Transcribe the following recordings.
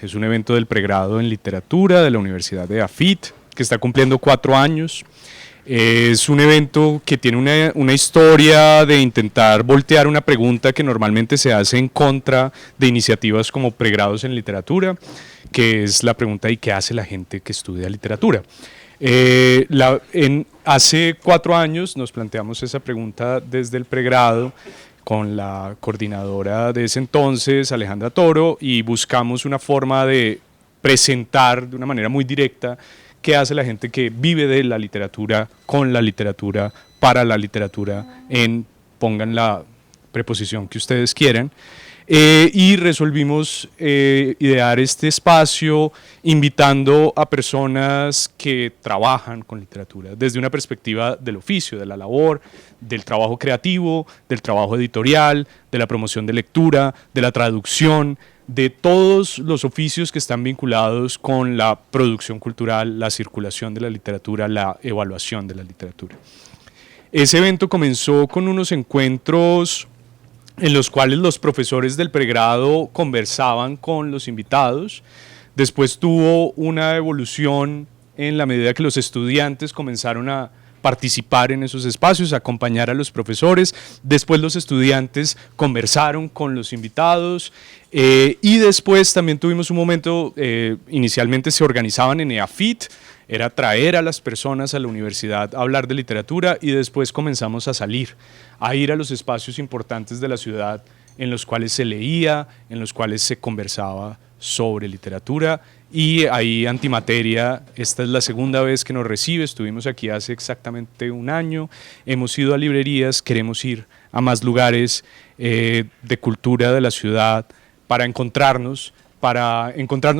Es un evento del pregrado en literatura de la Universidad de AFIT, que está cumpliendo 4 años. Es un evento que tiene una historia de intentar voltear una pregunta que normalmente se hace en contra de iniciativas como pregrados en literatura, que es la pregunta: ¿y qué hace la gente que estudia literatura? Hace 4 años nos planteamos esa pregunta desde el pregrado con la coordinadora de ese entonces, Alejandra Toro, y buscamos una forma de presentar de una manera muy directa qué hace la gente que vive de la literatura, con la literatura, para la literatura, pongan la preposición que ustedes quieran. Y resolvimos idear este espacio invitando a personas que trabajan con literatura desde una perspectiva del oficio, de la labor, del trabajo creativo, del trabajo editorial, de la promoción de lectura, de la traducción, de todos los oficios que están vinculados con la producción cultural, la circulación de la literatura, la evaluación de la literatura. Ese evento comenzó con unos encuentros en los cuales los profesores del pregrado conversaban con los invitados. Después tuvo una evolución en la medida que los estudiantes comenzaron a participar en esos espacios, acompañar a los profesores. Después los estudiantes conversaron con los invitados y después también tuvimos un momento, inicialmente se organizaban en EAFIT, era traer a las personas a la universidad a hablar de literatura, y después comenzamos a salir, a ir a los espacios importantes de la ciudad en los cuales se leía, en los cuales se conversaba sobre literatura. Y ahí Antimateria, esta es la segunda vez que nos recibe, estuvimos aquí hace exactamente 1 año, hemos ido a librerías, queremos ir a más lugares de cultura de la ciudad para encontrarnos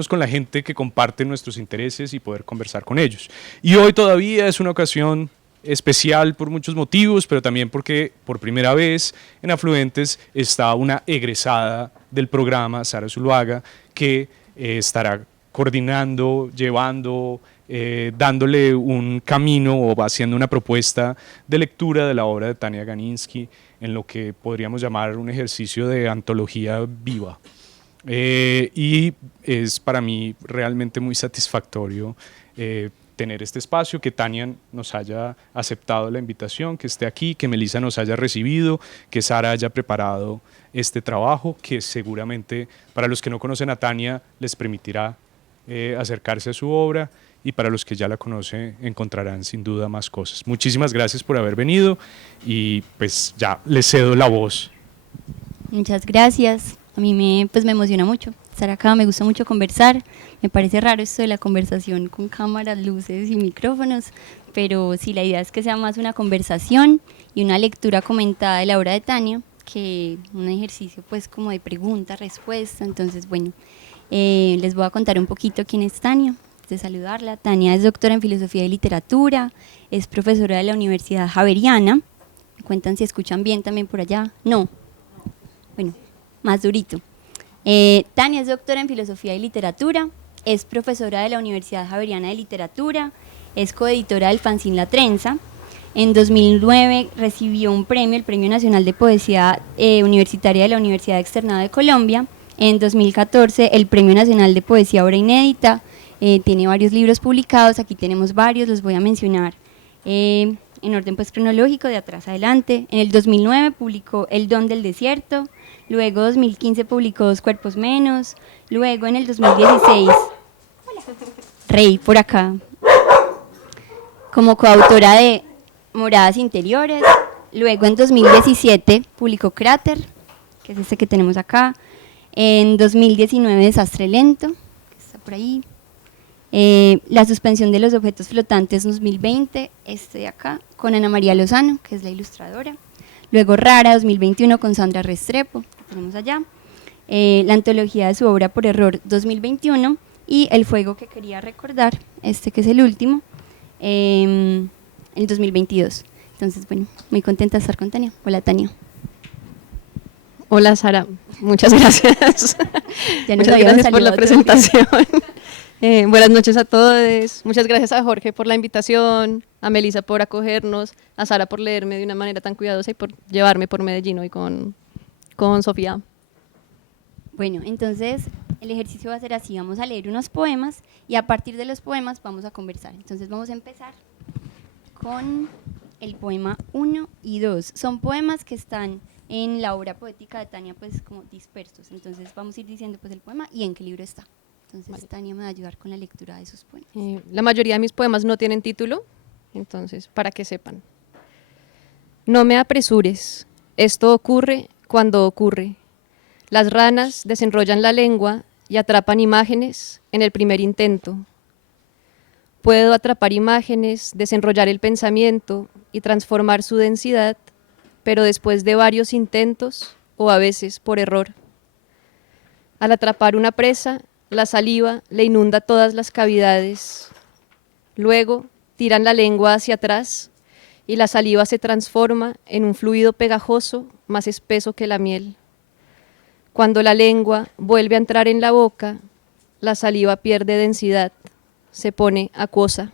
con la gente que comparte nuestros intereses y poder conversar con ellos. Y hoy todavía es una ocasión especial por muchos motivos, pero también porque por primera vez en Afluentes está una egresada del programa, Sara Zuluaga, que estará coordinando, llevando, dándole un camino o haciendo una propuesta de lectura de la obra de Tania Ganinsky en lo que podríamos llamar un ejercicio de antología viva. Y es para mí realmente muy satisfactorio tener este espacio, que Tania nos haya aceptado la invitación, que esté aquí, que Melissa nos haya recibido, que Sara haya preparado este trabajo, que seguramente para los que no conocen a Tania les permitirá acercarse a su obra, y para los que ya la conocen encontrarán sin duda más cosas. Muchísimas gracias por haber venido y pues ya les cedo la voz. Muchas gracias. A mí me emociona mucho estar acá, me gusta mucho conversar, me parece raro esto de la conversación con cámaras, luces y micrófonos, pero sí, la idea es que sea más una conversación y una lectura comentada de la obra de Tania que un ejercicio pues como de pregunta-respuesta. Entonces bueno, les voy a contar un poquito quién es Tania, de saludarla. Tania es doctora en Filosofía y Literatura, es profesora de la Universidad Javeriana. Me cuentan si escuchan bien también por allá. No, bueno, más durito. Tania es doctora en Filosofía y Literatura, es profesora de la Universidad Javeriana de Literatura, es coeditora del fanzine La Trenza. En 2009 recibió un premio, el Premio Nacional de Poesía Universitaria de la Universidad Externada de Colombia. En 2014 el Premio Nacional de Poesía Obra Inédita. Tiene varios libros publicados, aquí tenemos varios, los voy a mencionar en orden pues cronológico, de atrás a adelante. En el 2009 publicó El Don del Desierto, luego 2015 publicó Dos Cuerpos Menos, luego en el 2016, Rey por acá, como coautora de Moradas Interiores, luego en 2017 publicó Cráter, que es este que tenemos acá, en 2019 Desastre Lento, que está por ahí, La suspensión de los objetos flotantes 2020, este de acá, con Ana María Lozano, que es la ilustradora, luego Rara 2021 con Sandra Restrepo, que tenemos allá, la antología de su obra Por Error 2021 y El Fuego que quería recordar, este que es el último, el 2022. Entonces, bueno, muy contenta de estar con Tania. Hola, Tania. Hola, Sara. Muchas gracias. Muchas gracias por la presentación. Buenas noches a todos. Muchas gracias a Jorge por la invitación, a Melissa por acogernos, a Sara por leerme de una manera tan cuidadosa y por llevarme por Medellín hoy con Sofía. Bueno, entonces El ejercicio va a ser así, vamos a leer unos poemas y a partir de los poemas vamos a conversar. Entonces vamos a empezar con el poema 1 y 2. Son poemas que están en la obra poética de Tania, pues como dispersos. Entonces vamos a ir diciendo pues el poema y en qué libro está. Entonces vale. Tania me va a ayudar con la lectura de esos poemas. La mayoría de mis poemas no tienen título, entonces para que sepan. No me apresures, esto ocurre cuando ocurre. Las ranas desenrollan la lengua y atrapan imágenes en el primer intento. Puedo atrapar imágenes, desenrollar el pensamiento y transformar su densidad, pero después de varios intentos o a veces por error. Al atrapar una presa, la saliva le inunda todas las cavidades. Luego tiran la lengua hacia atrás y la saliva se transforma en un fluido pegajoso más espeso que la miel. Cuando la lengua vuelve a entrar en la boca, la saliva pierde densidad, se pone acuosa.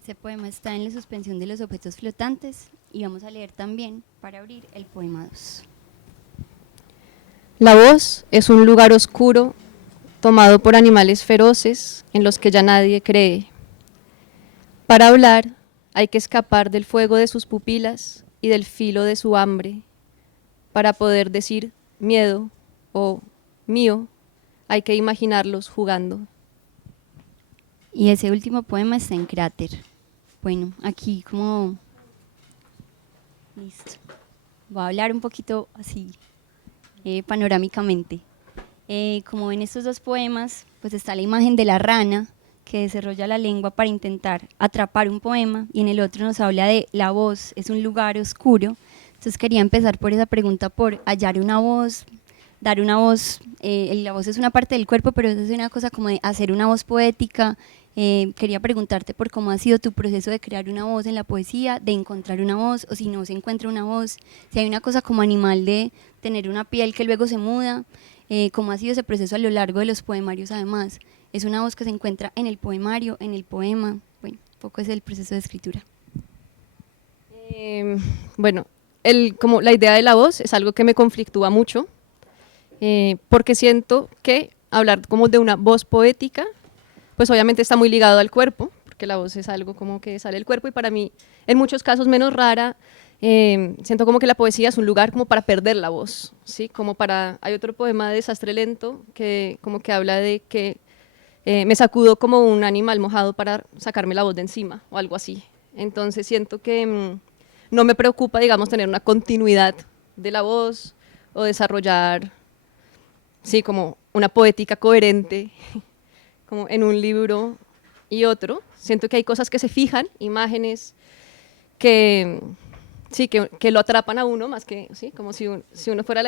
Este poema está en la suspensión de los objetos flotantes y vamos a leer también, para abrir, el poema 2. La voz es un lugar oscuro tomado por animales feroces en los que ya nadie cree. Para hablar hay que escapar del fuego de sus pupilas y del filo de su hambre. Para poder decir miedo o mío, hay que imaginarlos jugando. Y ese último poema está en Cráter. Bueno, aquí como... Listo. Voy a hablar un poquito así, panorámicamente. Como en estos dos poemas, pues está la imagen de la rana que desarrolla la lengua para intentar atrapar un poema, y en el otro nos habla de la voz, es un lugar oscuro. Entonces quería empezar por esa pregunta, por hallar una voz, dar una voz. La voz es una parte del cuerpo, pero eso es una cosa como de hacer una voz poética. Quería preguntarte por cómo ha sido tu proceso de crear una voz en la poesía, de encontrar una voz, o si no se encuentra una voz, si hay una cosa como animal de tener una piel que luego se muda, cómo ha sido ese proceso a lo largo de los poemarios. Además, es una voz que se encuentra en el poemario, en el poema. Bueno, un poco es el proceso de escritura. Bueno, como la idea de la voz es algo que me conflictúa mucho, porque siento que hablar como de una voz poética, pues obviamente está muy ligado al cuerpo, porque la voz es algo como que sale del cuerpo, y para mí, en muchos casos menos rara, siento como que la poesía es un lugar como para perder la voz, ¿sí? Como hay otro poema de Desastre Lento que como que habla de que me sacudo como un animal mojado para sacarme la voz de encima, o algo así. Entonces siento que no me preocupa, digamos, tener una continuidad de la voz o desarrollar, sí, como una poética coherente, como en un libro y otro. Siento que hay cosas que se fijan, imágenes que, sí, que lo atrapan a uno, más que, sí, como si uno fuera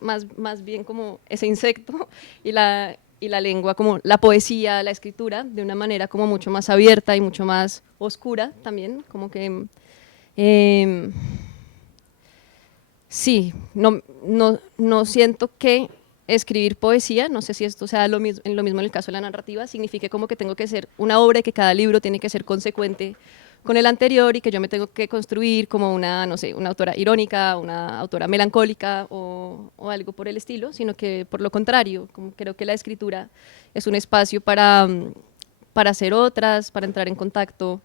más bien como ese insecto, y la lengua como la poesía, la escritura, de una manera como mucho más abierta y mucho más oscura también, como que... sí, no siento que escribir poesía, no sé si esto sea lo mismo en el caso de la narrativa, signifique como que tengo que ser una obra y que cada libro tiene que ser consecuente con el anterior, y que yo me tengo que construir como una, no sé, una autora irónica, una autora melancólica o algo por el estilo, sino que por lo contrario, como creo que la escritura es un espacio para hacer otras, para entrar en contacto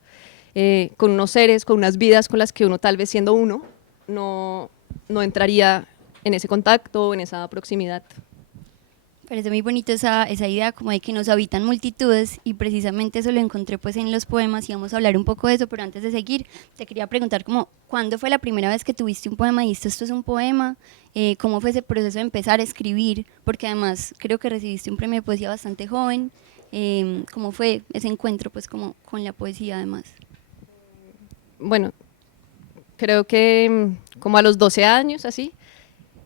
con unos seres, con unas vidas con las que uno, tal vez siendo uno, no entraría en ese contacto, en esa proximidad. Parece muy bonito esa idea como de que nos habitan multitudes, y precisamente eso lo encontré pues en los poemas, y vamos a hablar un poco de eso. Pero antes de seguir, te quería preguntar como, ¿cuándo fue la primera vez que tuviste un poema y dijiste esto es un poema? ¿Cómo fue ese proceso de empezar a escribir? Porque además creo que recibiste un premio de poesía bastante joven. ¿Cómo fue ese encuentro pues como con la poesía además? Bueno, creo que como a los 12 años, así,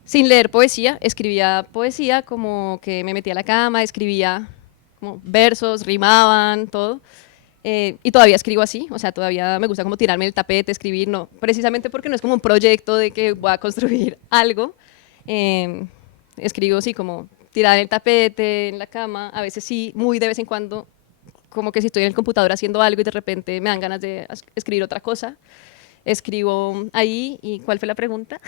sin leer poesía, escribía poesía, como que me metía a la cama, escribía como versos, rimaban, todo. Y todavía escribo así, o sea, todavía me gusta como tirarme el tapete, escribir, no, precisamente porque no es como un proyecto de que voy a construir algo. Escribo así como tirar el tapete en la cama, a veces sí, muy de vez en cuando, como que si estoy en el computador haciendo algo y de repente me dan ganas de escribir otra cosa, escribo ahí. ¿Y cuál fue la pregunta?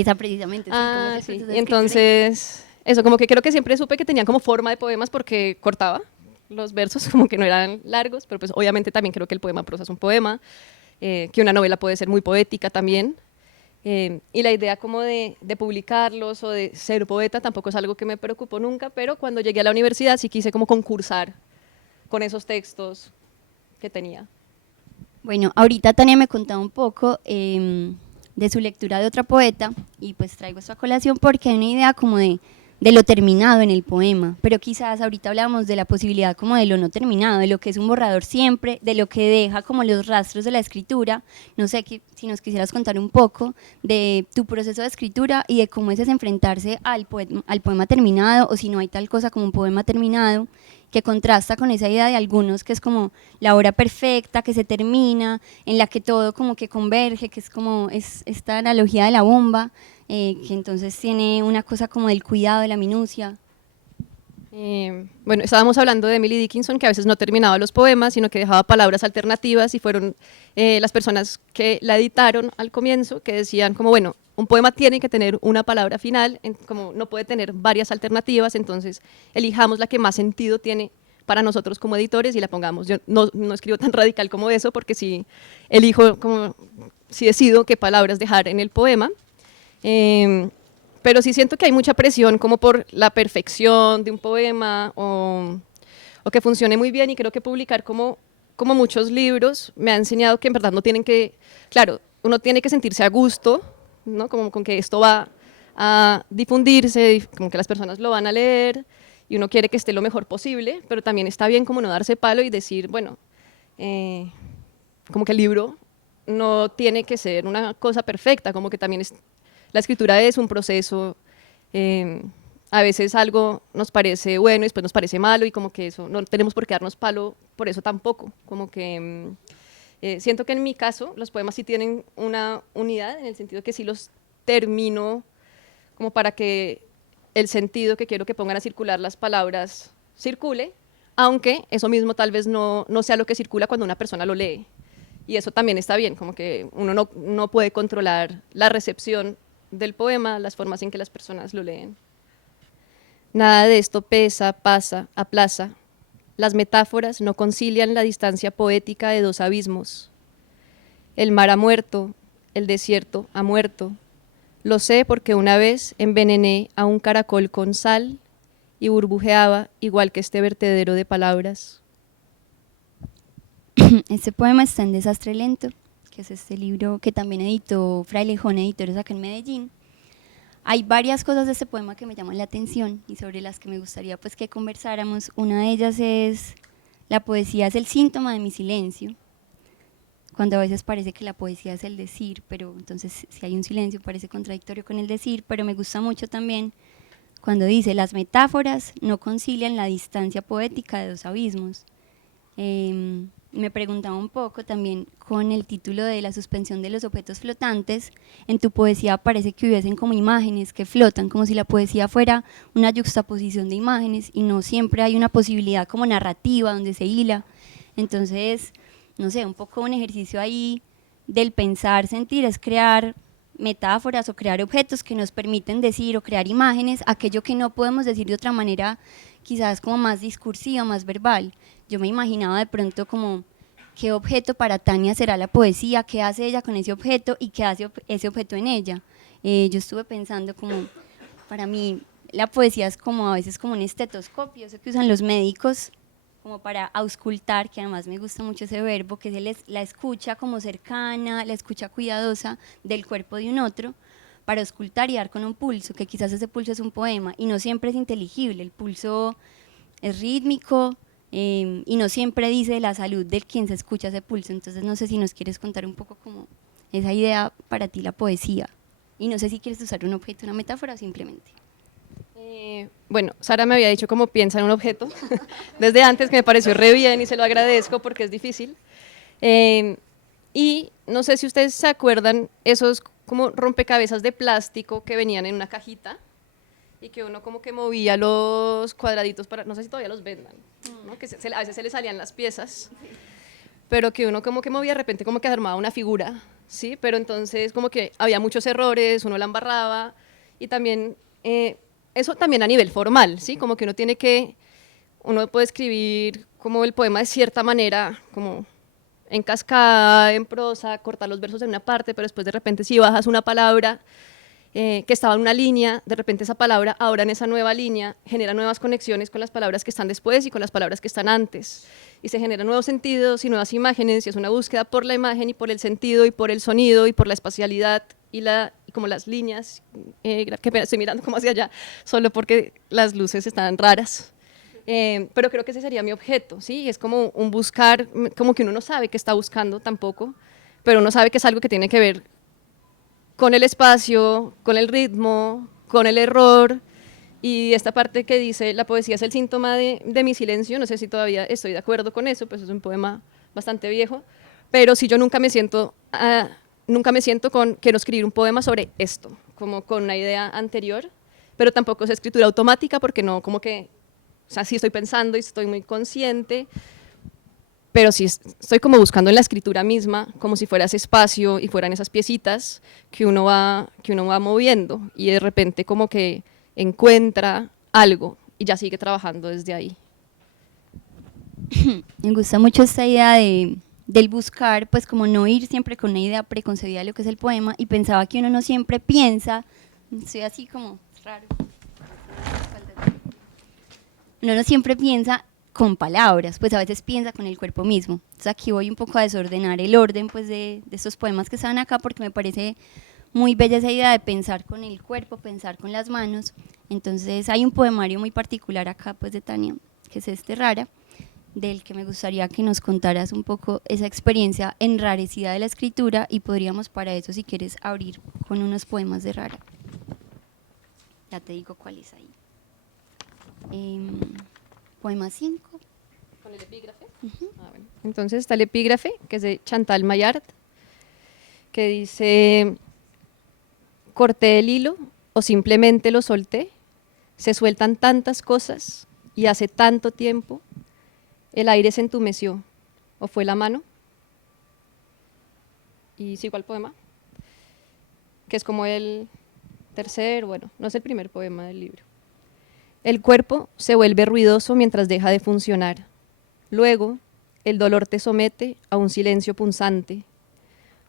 Esa precisamente, sí, como ese Sí. proceso de Y escritura. entonces, eso, como que creo que siempre supe que tenían como forma de poemas porque cortaba los versos, como que no eran largos, pero pues obviamente también creo que el poema prosa es un poema, que una novela puede ser muy poética también. Y la idea como de publicarlos o de ser poeta tampoco es algo que me preocupó nunca, pero cuando llegué a la universidad sí quise como concursar con esos textos que tenía. Bueno, ahorita Tania me contaba un poco de su lectura de otra poeta y pues traigo esto a colación porque hay una idea como de lo terminado en el poema, pero quizás ahorita hablamos de la posibilidad como de lo no terminado, de lo que es un borrador siempre, de lo que deja como los rastros de la escritura. No sé si nos quisieras contar un poco de tu proceso de escritura y de cómo es enfrentarse al poema terminado, o si no hay tal cosa como un poema terminado, que contrasta con esa idea de algunos que es como la obra perfecta, que se termina, en la que todo como que converge, que es como esta analogía de la bomba, que entonces tiene una cosa como del cuidado, de la minucia. Bueno, estábamos hablando de Emily Dickinson, que a veces no terminaba los poemas, sino que dejaba palabras alternativas, y fueron las personas que la editaron al comienzo, que decían como, bueno, un poema tiene que tener una palabra final, como no puede tener varias alternativas, entonces elijamos la que más sentido tiene para nosotros como editores y la pongamos. Yo no escribo tan radical como eso, porque sí elijo, como, sí decido qué palabras dejar en el poema. Pero sí siento que hay mucha presión como por la perfección de un poema o que funcione muy bien, y creo que publicar como muchos libros me ha enseñado que en verdad no tienen que, claro, uno tiene que sentirse a gusto, ¿no? Como con que esto va a difundirse, como que las personas lo van a leer y uno quiere que esté lo mejor posible, pero también está bien como no darse palo y decir, bueno, como que el libro no tiene que ser una cosa perfecta, como que también la escritura es un proceso. A veces algo nos parece bueno y después nos parece malo, y como que eso no tenemos por qué darnos palo por eso tampoco. Como que siento que en mi caso los poemas sí tienen una unidad, en el sentido que sí los termino como para que el sentido que quiero que pongan a circular las palabras circule, aunque eso mismo tal vez no sea lo que circula cuando una persona lo lee. Y eso también está bien, como que uno no puede controlar la recepción del poema, las formas en que las personas lo leen. Nada de esto pesa, pasa, aplaza. Las metáforas no concilian la distancia poética de dos abismos. El mar ha muerto, el desierto ha muerto. Lo sé porque una vez envenené a un caracol con sal y burbujeaba igual que este vertedero de palabras. Este poema está en Desastre Lento, que es este libro que también editó Frailejón Editores acá en Medellín. Hay varias cosas de este poema que me llaman la atención y sobre las que me gustaría pues que conversáramos. Una de ellas es: la poesía es el síntoma de mi silencio, cuando a veces parece que la poesía es el decir, pero entonces si hay un silencio parece contradictorio con el decir. Pero me gusta mucho también cuando dice: las metáforas no concilian la distancia poética de dos abismos. Me preguntaba un poco también con el título de La suspensión de los objetos flotantes. En tu poesía parece que hubiesen como imágenes que flotan, como si la poesía fuera una yuxtaposición de imágenes y no siempre hay una posibilidad como narrativa donde se hila. Entonces, no sé, un poco un ejercicio ahí del pensar, sentir, es crear metáforas o crear objetos que nos permiten decir, o crear imágenes, aquello que no podemos decir de otra manera, quizás como más discursiva, más verbal. Yo me imaginaba de pronto como qué objeto para Tania será la poesía, qué hace ella con ese objeto y qué hace ese objeto en ella. Yo estuve pensando como, para mí la poesía es como a veces como un estetoscopio, eso que usan los médicos como para auscultar, que además me gusta mucho ese verbo, que es la escucha como cercana, la escucha cuidadosa del cuerpo de un otro, para auscultar y dar con un pulso, que quizás ese pulso es un poema, y no siempre es inteligible, el pulso es rítmico, y no siempre dice la salud del quien se escucha ese pulso. Entonces no sé si nos quieres contar un poco como esa idea para ti, la poesía, y no sé si quieres usar un objeto, una metáfora o simplemente. Bueno, Sara me había dicho cómo piensa en un objeto desde antes, que me pareció re bien y se lo agradezco porque es difícil. Y no sé si ustedes se acuerdan esos como rompecabezas de plástico que venían en una cajita y que uno como que movía los cuadraditos para, no sé si todavía los vendan, ¿no? Que a veces se le salían las piezas, pero que uno como que movía de repente, como que armaba una figura ¿sí? Pero entonces como que había muchos errores, uno la embarraba, y también, eso también a nivel formal, ¿sí? Como que uno puede escribir como el poema de cierta manera, como en cascada, en prosa, cortar los versos en una parte, pero después de repente si bajas una palabra que estaba en una línea, de repente esa palabra ahora en esa nueva línea genera nuevas conexiones con las palabras que están después y con las palabras que están antes. Y se generan nuevos sentidos y nuevas imágenes, y es una búsqueda por la imagen y por el sentido y por el sonido y por la espacialidad y como las líneas, que estoy mirando como hacia allá, solo porque las luces están raras. Pero creo que ese sería mi objeto, ¿sí? Es como un buscar, como que uno no sabe qué está buscando tampoco, pero uno sabe que es algo que tiene que ver con el espacio, con el ritmo, con el error, y esta parte que dice, la poesía es el síntoma de mi silencio, no sé si todavía estoy de acuerdo con eso, pues es un poema bastante viejo, pero si yo nunca me siento con, quiero escribir un poema sobre esto, como con una idea anterior, pero tampoco es escritura automática porque no, como que, o sea, sí estoy pensando y estoy muy consciente, pero sí estoy como buscando en la escritura misma, como si fuera ese espacio y fueran esas piecitas que uno va moviendo, y de repente como que encuentra algo y ya sigue trabajando desde ahí. Me gusta mucho esta idea del buscar, pues como no ir siempre con una idea preconcebida de lo que es el poema, y pensaba que uno no siempre piensa, soy así como raro, uno no siempre piensa con palabras, pues a veces piensa con el cuerpo mismo. Entonces aquí voy un poco a desordenar el orden pues de estos poemas que están acá, porque me parece muy bella esa idea de pensar con el cuerpo, pensar con las manos. Entonces hay un poemario muy particular acá pues de Tania, que es este Rara, del que me gustaría que nos contaras un poco esa experiencia enrarecida de la escritura, y podríamos para eso, si quieres, abrir con unos poemas de Rara. Ya te digo cuál es ahí. Poema 5. ¿Con el epígrafe? Bueno. Entonces está el epígrafe, que es de Chantal Maillard, que dice: corté el hilo o simplemente lo solté, se sueltan tantas cosas y hace tanto tiempo, el aire se entumeció, o fue la mano. Y sigo al poema, que es como el tercer, bueno, no es el primer poema del libro. El cuerpo se vuelve ruidoso mientras deja de funcionar. Luego, el dolor te somete a un silencio punzante.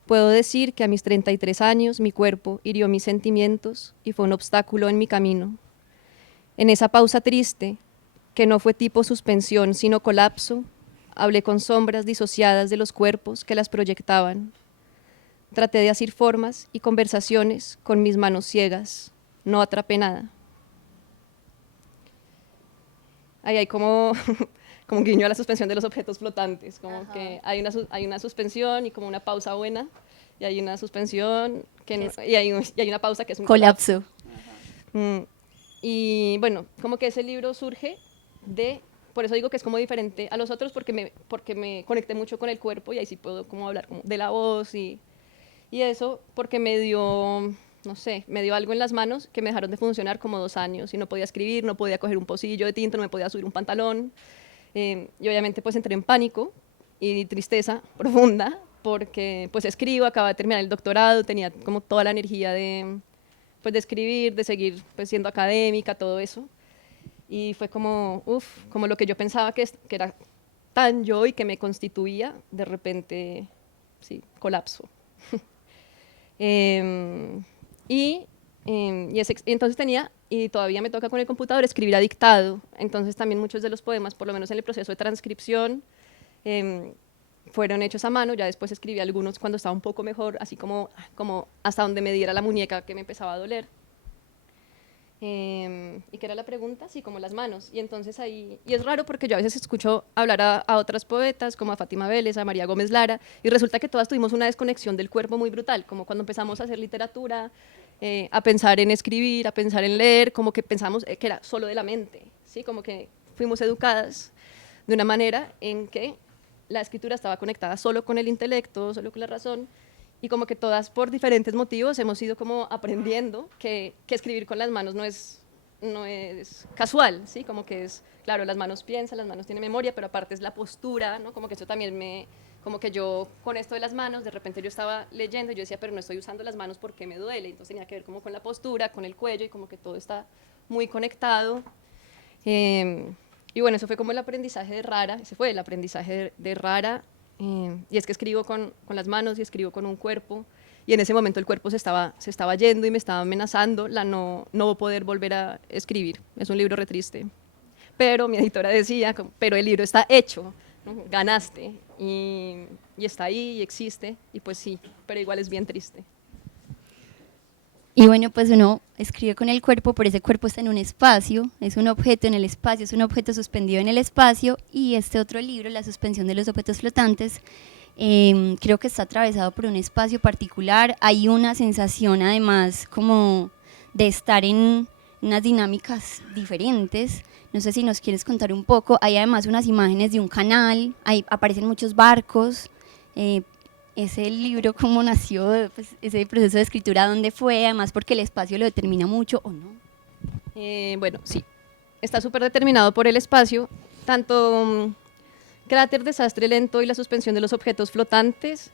Puedo decir que a mis 33 años mi cuerpo hirió mis sentimientos y fue un obstáculo en mi camino. En esa pausa triste, que no fue tipo suspensión sino colapso, hablé con sombras disociadas de los cuerpos que las proyectaban. Traté de asir formas y conversaciones con mis manos ciegas. No atrapé nada. Ahí hay como, como un guiño a la suspensión de los objetos flotantes, como Ajá. que hay una suspensión y como una pausa buena, y hay una suspensión y hay una pausa que es un colapso. Y bueno, como que ese libro surge por eso digo que es como diferente a los otros, porque me conecté mucho con el cuerpo, y ahí sí puedo como hablar como de la voz y eso, porque me dio, no sé, me dio algo en las manos que me dejaron de funcionar como 2 años, y no podía escribir, no podía coger un pocillo de tinta, no me podía subir un pantalón, y obviamente pues entré en pánico y tristeza profunda, porque pues escribo, acababa de terminar el doctorado, tenía como toda la energía pues de escribir, de seguir pues siendo académica, todo eso, y fue como, como lo que yo pensaba que era tan yo y que me constituía, de repente, sí, colapso. Entonces tenía, y todavía me toca con el computador, escribir a dictado. Entonces también muchos de los poemas, por lo menos en el proceso de transcripción, fueron hechos a mano. Ya después escribí algunos cuando estaba un poco mejor, así como hasta donde me diera la muñeca que me empezaba a doler. ¿Y qué era la pregunta? Sí, como las manos. Y entonces ahí, y es raro porque yo a veces escucho hablar a otras poetas, como a Fátima Vélez, a María Gómez Lara, y resulta que todas tuvimos una desconexión del cuerpo muy brutal, como cuando empezamos a hacer literatura, a pensar en escribir, a pensar en leer, como que pensamos que era solo de la mente, ¿sí? Como que fuimos educadas de una manera en que la escritura estaba conectada solo con el intelecto, solo con la razón, y como que todas por diferentes motivos hemos ido como aprendiendo que escribir con las manos no es casual, ¿sí? Como que es, claro, las manos piensan, las manos tienen memoria, pero aparte es la postura, ¿no? Como que eso también Como que yo con esto de las manos, de repente yo estaba leyendo y yo decía, pero no estoy usando las manos porque me duele. Entonces tenía que ver como con la postura, con el cuello y como que todo está muy conectado. Y bueno, eso fue como el aprendizaje de Rara, ese fue el aprendizaje de Rara. Y es que escribo con las manos y escribo con un cuerpo. Y en ese momento el cuerpo se estaba yendo y me estaba amenazando la no poder volver a escribir. Es un libro re triste. Pero mi editora decía, pero el libro está hecho, ¿no? Ganaste y está ahí y existe. Y pues sí, pero igual es bien triste. Y bueno, pues uno escribe con el cuerpo, pero ese cuerpo está en un espacio, es un objeto en el espacio, es un objeto suspendido en el espacio, y este otro libro, La suspensión de los objetos flotantes, creo que está atravesado por un espacio particular. Hay una sensación además como de estar en unas dinámicas diferentes. No sé si nos quieres contar un poco. Hay además unas imágenes de un canal, aparecen muchos barcos. Ese libro, ¿cómo nació? Pues, ese proceso de escritura, ¿dónde fue? Además porque el espacio lo determina mucho, ¿o no? Bueno, sí, está súper determinado por el espacio, tanto Cráter, Desastre Lento y La suspensión de los objetos flotantes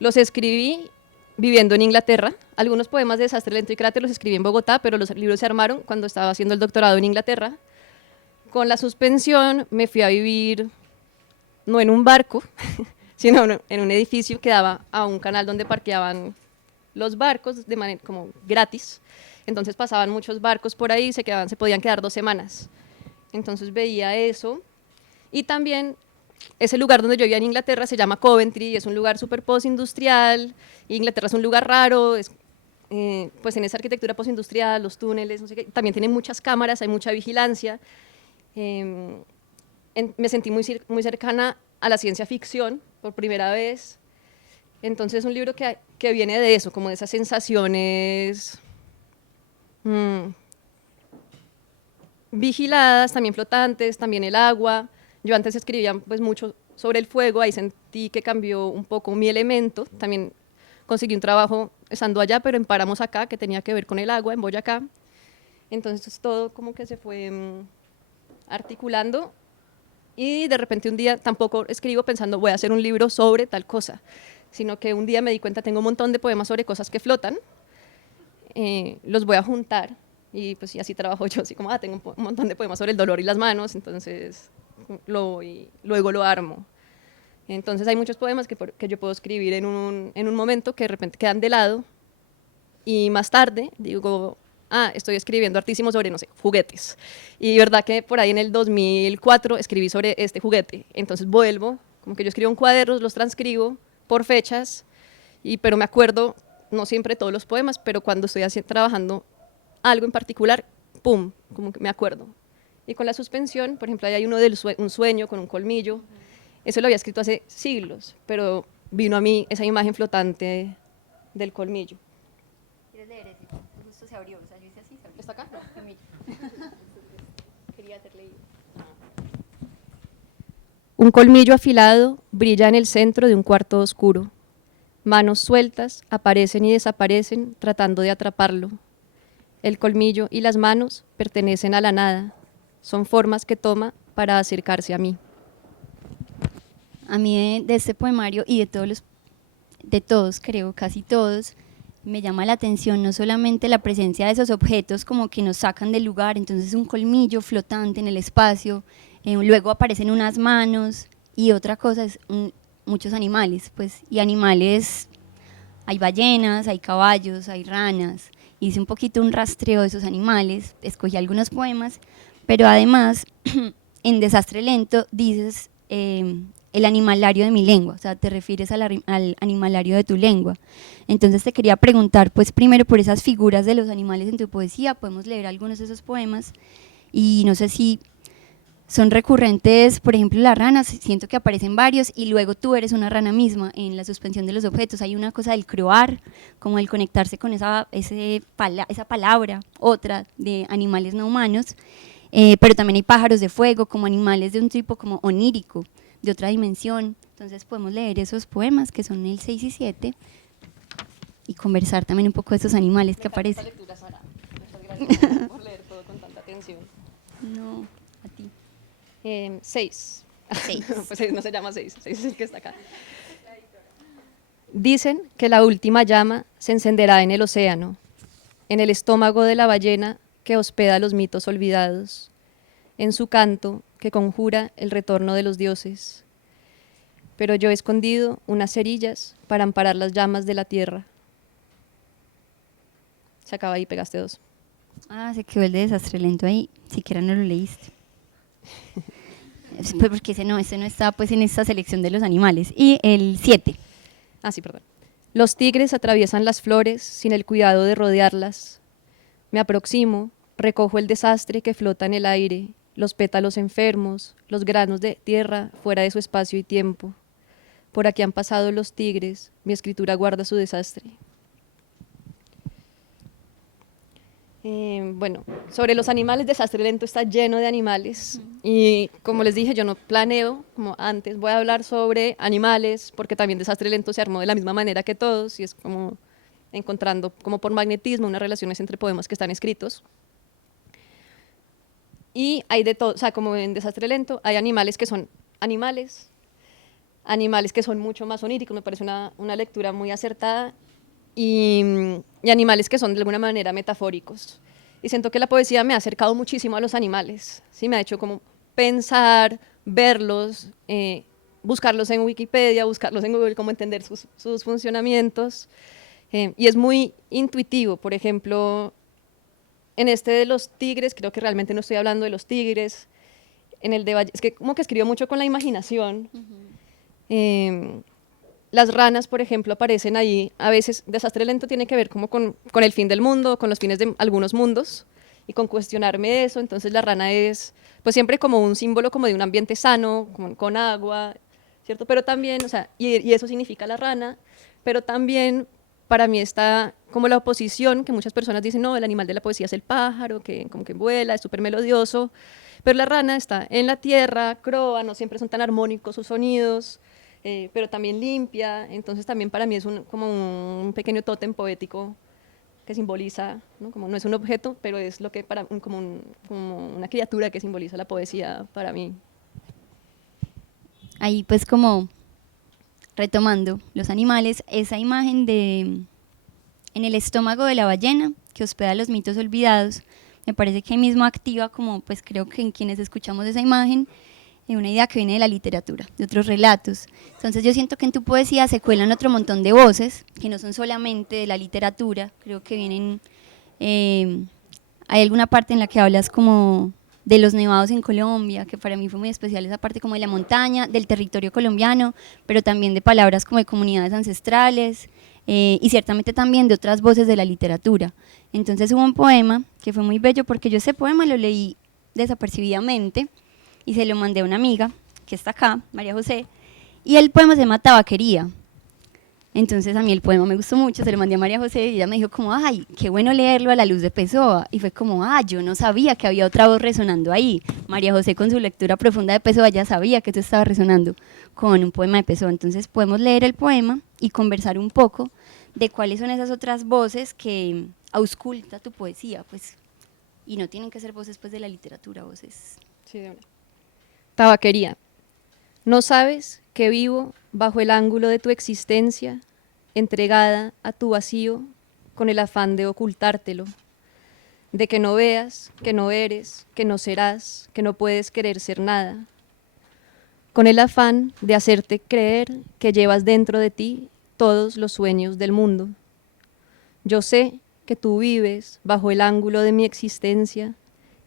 los escribí viviendo en Inglaterra. Algunos poemas de Desastre Lento y Cráter los escribí en Bogotá, pero los libros se armaron cuando estaba haciendo el doctorado en Inglaterra. Con La suspensión me fui a vivir, no en un barco, sino en un edificio que daba a un canal donde parqueaban los barcos de manera como gratis. Entonces pasaban muchos barcos por ahí, se podían quedar 2 semanas. Entonces veía eso. Y también ese lugar donde yo vivía en Inglaterra se llama Coventry, y es un lugar súper postindustrial. Inglaterra es un lugar raro, pues en esa arquitectura postindustrial, los túneles, no sé qué, también tiene muchas cámaras, hay mucha vigilancia. Me sentí muy cercana a la ciencia ficción por primera vez. Entonces es un libro que viene de eso, como de esas sensaciones vigiladas, también flotantes, también el agua. Yo antes escribía pues mucho sobre el fuego, ahí sentí que cambió un poco mi elemento. También conseguí un trabajo estando allá, pero en Páramos acá, que tenía que ver con el agua, en Boyacá. Entonces todo como que se fue articulando. Y de repente un día tampoco escribo pensando voy a hacer un libro sobre tal cosa, sino que un día me di cuenta tengo un montón de poemas sobre cosas que flotan, los voy a juntar, y pues y así trabajo yo, así como tengo un montón de poemas sobre el dolor y las manos, entonces luego lo armo. Entonces hay muchos poemas que yo puedo escribir en un momento que de repente quedan de lado, y más tarde digo, estoy escribiendo hartísimo sobre, no sé, juguetes. Y verdad que por ahí en el 2004 escribí sobre este juguete. Entonces vuelvo, como que yo escribo en cuadernos, los transcribo por fechas, pero me acuerdo, no siempre todos los poemas, pero cuando estoy trabajando algo en particular, ¡pum!, como que me acuerdo. Y con La suspensión, por ejemplo, ahí hay uno de un sueño con un colmillo. Eso lo había escrito hace siglos, pero vino a mí esa imagen flotante del colmillo. ¿Quieres leer ese? Justo se abrió, o sea, yo hice así, se abrió. ¿Está acá? No. Quería hacer leído. Un colmillo afilado brilla en el centro de un cuarto oscuro. Manos sueltas aparecen y desaparecen tratando de atraparlo. El colmillo y las manos pertenecen a la nada. Son formas que toma para acercarse a mí. A mí de este poemario y de todos, creo, casi todos, me llama la atención no solamente la presencia de esos objetos como que nos sacan del lugar, entonces un colmillo flotante en el espacio, luego aparecen unas manos, y otra cosa es muchos animales, pues, y animales, hay ballenas, hay caballos, hay ranas. Hice un poquito un rastreo de esos animales, escogí algunos poemas, pero además en Desastre Lento dices el animalario de mi lengua, o sea, te refieres al animalario de tu lengua. Entonces te quería preguntar, pues primero por esas figuras de los animales en tu poesía, podemos leer algunos de esos poemas, y no sé si son recurrentes, por ejemplo, las ranas, siento que aparecen varios, y luego tú eres una rana misma en La suspensión de los objetos. Hay una cosa del croar, como el conectarse con esa palabra, otra de animales no humanos, pero también hay pájaros de fuego, como animales de un tipo como onírico, de otra dimensión. Entonces podemos leer esos poemas, que son el 6 y 7, y conversar también un poco de esos animales que aparecen. Lectura, Sara. Muchas gracias por leer todo con tanta atención. No, a ti. 6. 6. Pues no se llama 6, 6 es el que está acá. Dicen que la última llama se encenderá en el océano, en el estómago de la ballena que hospeda los mitos olvidados, en su canto que conjura el retorno de los dioses. Pero yo he escondido unas cerillas para amparar las llamas de la tierra. Se acaba ahí, pegaste 2. Ah, se quedó el de Desastre Lento ahí, siquiera no lo leíste. Pues porque ese no está pues en esta selección de los animales. Y el 7. Ah, sí, perdón. Los tigres atraviesan las flores sin el cuidado de rodearlas. Me aproximo, recojo el desastre que flota en el aire, los pétalos enfermos, los granos de tierra fuera de su espacio y tiempo. Por aquí han pasado los tigres, mi escritura guarda su desastre. Bueno, sobre los animales, Desastre Lento está lleno de animales y como les dije, yo no planeo, como antes, voy a hablar sobre animales porque también Desastre Lento se armó de la misma manera que todos y es como encontrando como por magnetismo unas relaciones entre poemas que están escritos. Y hay de todo, o sea, como en Desastre Lento hay animales que son animales que son mucho más oníricos, me parece una lectura muy acertada, y animales que son de alguna manera metafóricos. Y siento que la poesía me ha acercado muchísimo a los animales, ¿sí? Me ha hecho como pensar, verlos, buscarlos en Wikipedia, buscarlos en Google, cómo entender sus funcionamientos. Y es muy intuitivo, por ejemplo, en este de los tigres, creo que realmente no estoy hablando de los tigres, en el de es que como que escribo mucho con la imaginación. Las ranas, por ejemplo, aparecen ahí, a veces Desastre Lento tiene que ver como con el fin del mundo, con los fines de algunos mundos, y con cuestionarme de eso, entonces la rana es pues siempre como un símbolo como de un ambiente sano, con agua, ¿cierto? Pero también, o sea, y eso significa la rana, pero también para mí está como la oposición, que muchas personas dicen, no, el animal de la poesía es el pájaro, que como que vuela, es súper melodioso, pero la rana está en la tierra, croa, no siempre son tan armónicos sus sonidos, pero también limpia, entonces también para mí es como un pequeño tótem poético que simboliza, ¿no? Como no es un objeto, pero es lo que como una criatura que simboliza la poesía para mí. Ahí pues como retomando los animales, esa imagen de en el estómago de la ballena que hospeda los mitos olvidados, me parece que ahí mismo activa como pues creo que en quienes escuchamos esa imagen, una idea que viene de la literatura, de otros relatos. Entonces yo siento que en tu poesía se cuelan otro montón de voces, que no son solamente de la literatura, creo que vienen, hay alguna parte en la que hablas como de los nevados en Colombia, que para mí fue muy especial esa parte como de la montaña, del territorio colombiano, pero también de palabras como de comunidades ancestrales, y ciertamente también de otras voces de la literatura. Entonces hubo un poema que fue muy bello porque yo ese poema lo leí desapercibidamente, y se lo mandé a una amiga que está acá, María José, y el poema se llama Tabaquería. Entonces a mí el poema me gustó mucho, se lo mandé a María José y ella me dijo como, ay, qué bueno leerlo a la luz de Pessoa. Y fue como, yo no sabía que había otra voz resonando ahí. María José con su lectura profunda de Pessoa ya sabía que esto estaba resonando con un poema de Pessoa. Entonces podemos leer el poema y conversar un poco de cuáles son esas otras voces que ausculta tu poesía, pues, y no tienen que ser voces pues de la literatura, voces. Sí, de una. Tabaquería. No sabes que vivo bajo el ángulo de tu existencia, entregada a tu vacío con el afán de ocultártelo, de que no veas, que no eres, que no serás, que no puedes querer ser nada, con el afán de hacerte creer que llevas dentro de ti todos los sueños del mundo. Yo sé que tú vives bajo el ángulo de mi existencia,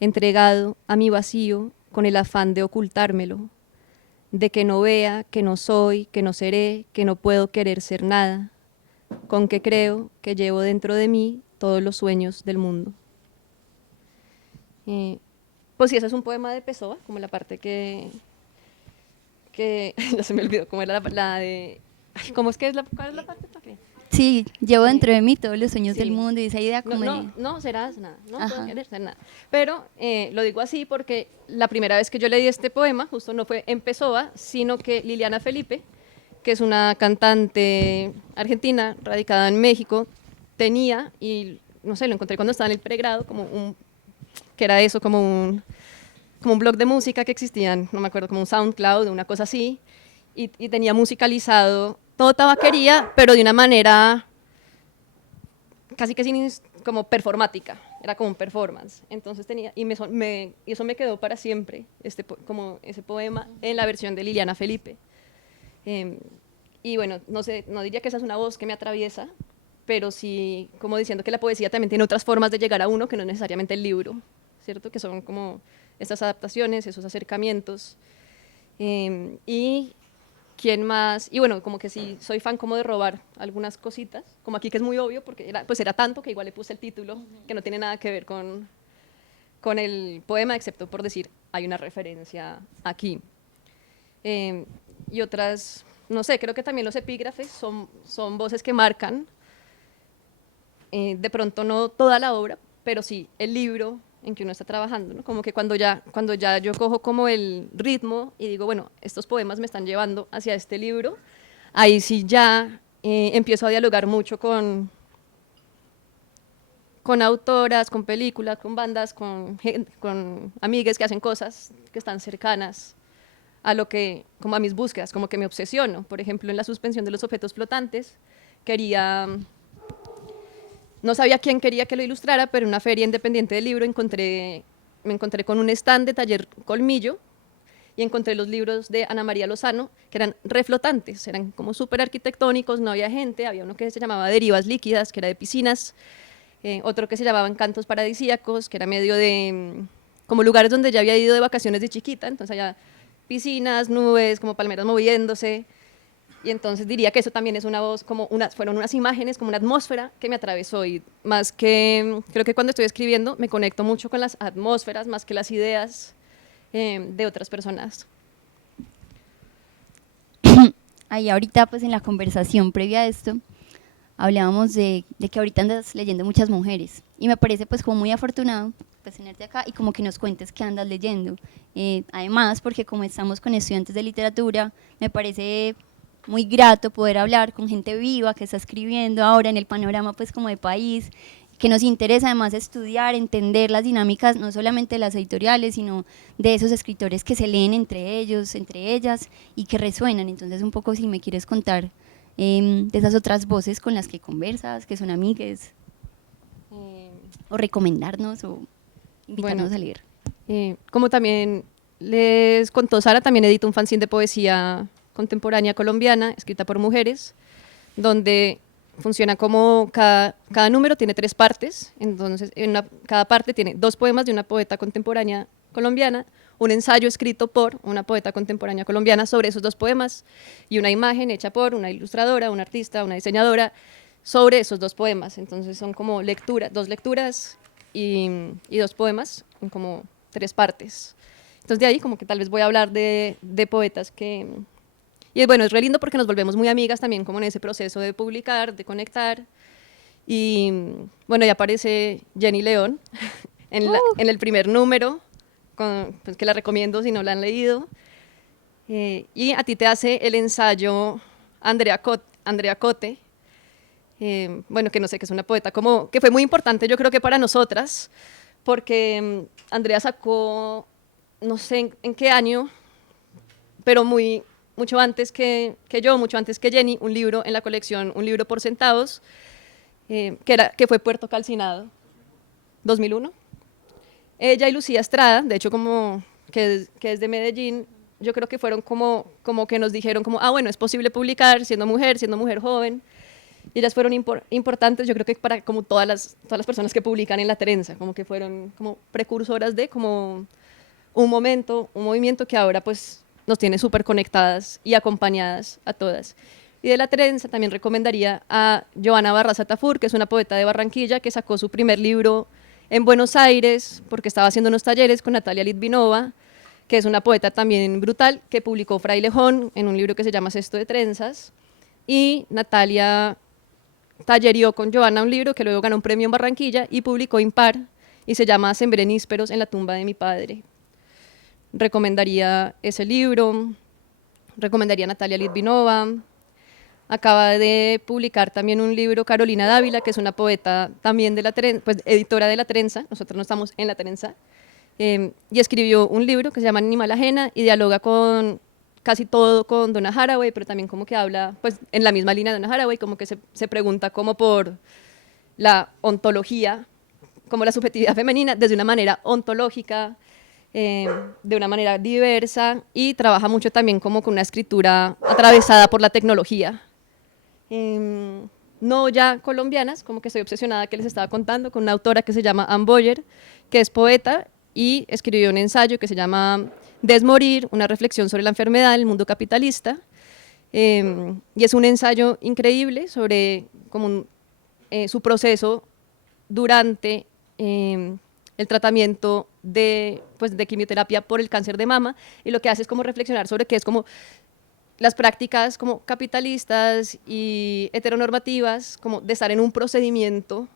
entregado a mi vacío con el afán de ocultármelo, de que no vea, que no soy, que no seré, que no puedo querer ser nada, con que creo que llevo dentro de mí todos los sueños del mundo. Pues sí, ese es un poema de Pessoa, como la parte que ya se me olvidó, cómo era la de... ¿Cómo es que es cuál es la parte? Sí, llevo dentro de mí todos los sueños Sí. del mundo y esa idea como no serás nada, no Ajá. puedo querer ser nada. Pero lo digo así porque la primera vez que yo leí este poema, justo no fue en Pessoa, sino que Liliana Felipe, que es una cantante argentina radicada en México, tenía, y no sé, lo encontré cuando estaba en el pregrado, que era eso, como como un blog de música que existían, no me acuerdo, como un SoundCloud, una cosa así, y tenía musicalizado todo Tabaquería, pero de una manera casi que como performática, era como un performance. Entonces tenía, y eso me quedó para siempre, como ese poema en la versión de Liliana Felipe. Y bueno, no sé, no diría que esa es una voz que me atraviesa, pero sí como diciendo que la poesía también tiene otras formas de llegar a uno que no necesariamente el libro, ¿cierto? Que son como estas adaptaciones, esos acercamientos. Y quién más, y bueno, como que sí soy fan como de robar algunas cositas, como aquí que es muy obvio porque era tanto que igual le puse el título que no tiene nada que ver con el poema, excepto por decir hay una referencia aquí. Y otras, no sé, creo que también los epígrafes son voces que marcan, de pronto no toda la obra, pero sí el libro en que uno está trabajando, ¿no? Como que cuando ya yo cojo como el ritmo y digo, bueno, estos poemas me están llevando hacia este libro, ahí sí ya empiezo a dialogar mucho con autoras, con películas, con bandas, con amigues que hacen cosas que están cercanas a lo que, como a mis búsquedas, como que me obsesiono. Por ejemplo, en la suspensión de los objetos flotantes, no sabía quién quería que lo ilustrara, pero en una feria independiente del libro me encontré con un stand de Taller Colmillo y encontré los libros de Ana María Lozano, que eran reflotantes, eran como súper arquitectónicos, no había gente, había uno que se llamaba Derivas Líquidas, que era de piscinas, otro que se llamaba Encantos Paradisíacos, que era medio de como lugares donde ya había ido de vacaciones de chiquita, entonces había piscinas, nubes, como palmeras moviéndose. Y entonces diría que eso también es una voz, fueron unas imágenes, como una atmósfera que me atravesó, y más que, creo que cuando estoy escribiendo me conecto mucho con las atmósferas, más que las ideas de otras personas. Ahí ahorita pues en la conversación previa a esto, hablábamos de que ahorita andas leyendo muchas mujeres, y me parece pues como muy afortunado pues tenerte acá y como que nos cuentes qué andas leyendo. Además, porque como estamos con estudiantes de literatura, me parece muy grato poder hablar con gente viva que está escribiendo ahora en el panorama pues como de país, que nos interesa además estudiar, entender las dinámicas no solamente de las editoriales, sino de esos escritores que se leen entre ellos, entre ellas, y que resuenan. Entonces un poco si me quieres contar de esas otras voces con las que conversas, que son amigues, o recomendarnos o invitarnos a leer. Como también les contó Sara, también edito un fanzine de poesía contemporánea colombiana, escrita por mujeres, donde funciona como cada número tiene 3 partes, entonces cada parte tiene 2 poemas de una poeta contemporánea colombiana, un ensayo escrito por una poeta contemporánea colombiana sobre esos 2 poemas y una imagen hecha por una ilustradora, una artista, una diseñadora sobre esos 2 poemas. Entonces son como 2 lecturas y 2 poemas en como 3 partes. Entonces de ahí como que tal vez voy a hablar de poetas que... Y bueno, es re lindo porque nos volvemos muy amigas también como en ese proceso de publicar, de conectar. Y bueno, ya aparece Jenny León en el primer número, pues que la recomiendo si no la han leído. Y a ti te hace el ensayo Andrea Cote, bueno, que no sé, que es una poeta como que fue muy importante yo creo que para nosotras, porque Andrea sacó, no sé en qué año, pero mucho antes que yo, mucho antes que Jenny, un libro en la colección Un libro por centavos, que fue Puerto Calcinado, 2001. Ella y Lucía Estrada, de hecho como que es de Medellín, yo creo que fueron como que nos dijeron como, bueno, es posible publicar siendo mujer joven. Y ellas fueron importantes, yo creo que para como todas las personas que publican en La Trenza, como que fueron como precursoras de como un movimiento que ahora pues nos tiene súper conectadas y acompañadas a todas. Y de La Trenza también recomendaría a Joana Barraza Tafur, que es una poeta de Barranquilla, que sacó su primer libro en Buenos Aires, porque estaba haciendo unos talleres con Natalia Litvinova, que es una poeta también brutal, que publicó Frailejón en un libro que se llama Cesto de Trenzas, y Natalia tallerió con Joana un libro que luego ganó un premio en Barranquilla y publicó Impar, y se llama Sembrenísperos en la tumba de mi padre. Recomendaría ese libro, recomendaría a Natalia Litvinova. Acaba de publicar también un libro Carolina Dávila, que es una poeta también de La Trenza, pues editora de La Trenza, nosotros no estamos en La Trenza, y escribió un libro que se llama Animal Ajena y dialoga con casi todo con Donna Haraway, pero también como que habla pues en la misma línea de Donna Haraway, como que se pregunta como por la ontología, como la subjetividad femenina desde una manera ontológica, de una manera diversa, y trabaja mucho también como con una escritura atravesada por la tecnología. No ya colombianas, como que estoy obsesionada, que les estaba contando, con una autora que se llama Anne Boyer, que es poeta y escribió un ensayo que se llama Desmorir, una reflexión sobre la enfermedad del mundo capitalista, y es un ensayo increíble sobre como su proceso durante el tratamiento pues, de quimioterapia por el cáncer de mama, y lo que hace es como reflexionar sobre qué es como las prácticas como capitalistas y heteronormativas, como de estar en un procedimiento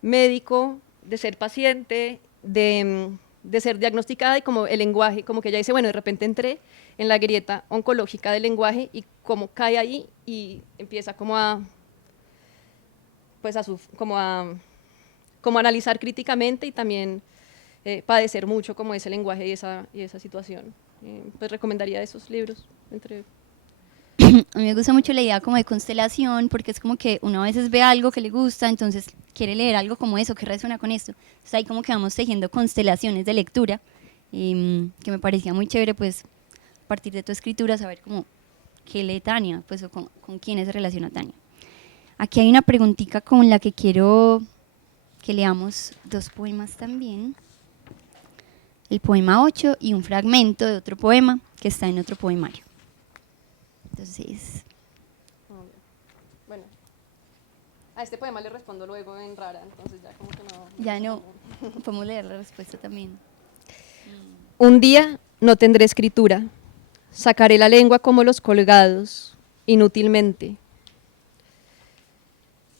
médico, de ser paciente, de ser diagnosticada, y como el lenguaje, como que ella dice, bueno, de repente entré en la grieta oncológica del lenguaje y como cae ahí y empieza como a, pues como a analizar críticamente y también padecer mucho como ese lenguaje y esa situación. Pues recomendaría esos libros, entre... A mí me gusta mucho la idea como de constelación, porque es como que uno a veces ve algo que le gusta, entonces quiere leer algo como eso, que resuena con esto. Entonces ahí como que vamos tejiendo constelaciones de lectura, que me parecía muy chévere, pues, a partir de tu escritura, saber como qué lee Tania, pues, o con quiénes se relaciona Tania. Aquí hay una preguntita con la que quiero que leamos dos poemas también. El poema 8 y un fragmento de otro poema que está en otro poemario. Entonces, bueno, a este poema le respondo luego en rara, entonces ya como que no... ya no, podemos leer la respuesta también. Un día no tendré escritura, sacaré la lengua como los colgados, inútilmente.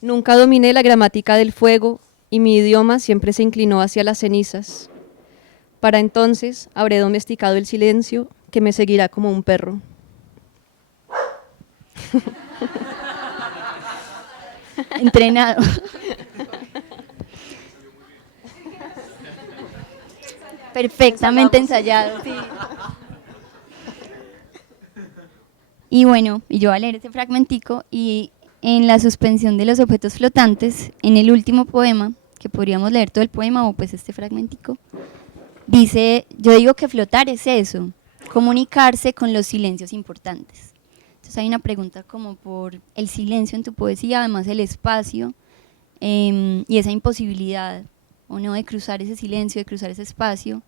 Nunca dominé la gramática del fuego y mi idioma siempre se inclinó hacia las cenizas. Para entonces habré domesticado el silencio que me seguirá como un perro. Entrenado. Perfectamente ensayado, sí. Y bueno, y yo voy a leer este fragmentico, y en la suspensión de los objetos flotantes, en el último poema, que podríamos leer todo el poema o pues este fragmentico, dice, yo digo que flotar es eso, comunicarse con los silencios importantes. Entonces hay una pregunta como por el silencio en tu poesía, además el espacio, y esa imposibilidad o no de cruzar ese silencio, de cruzar ese espacio.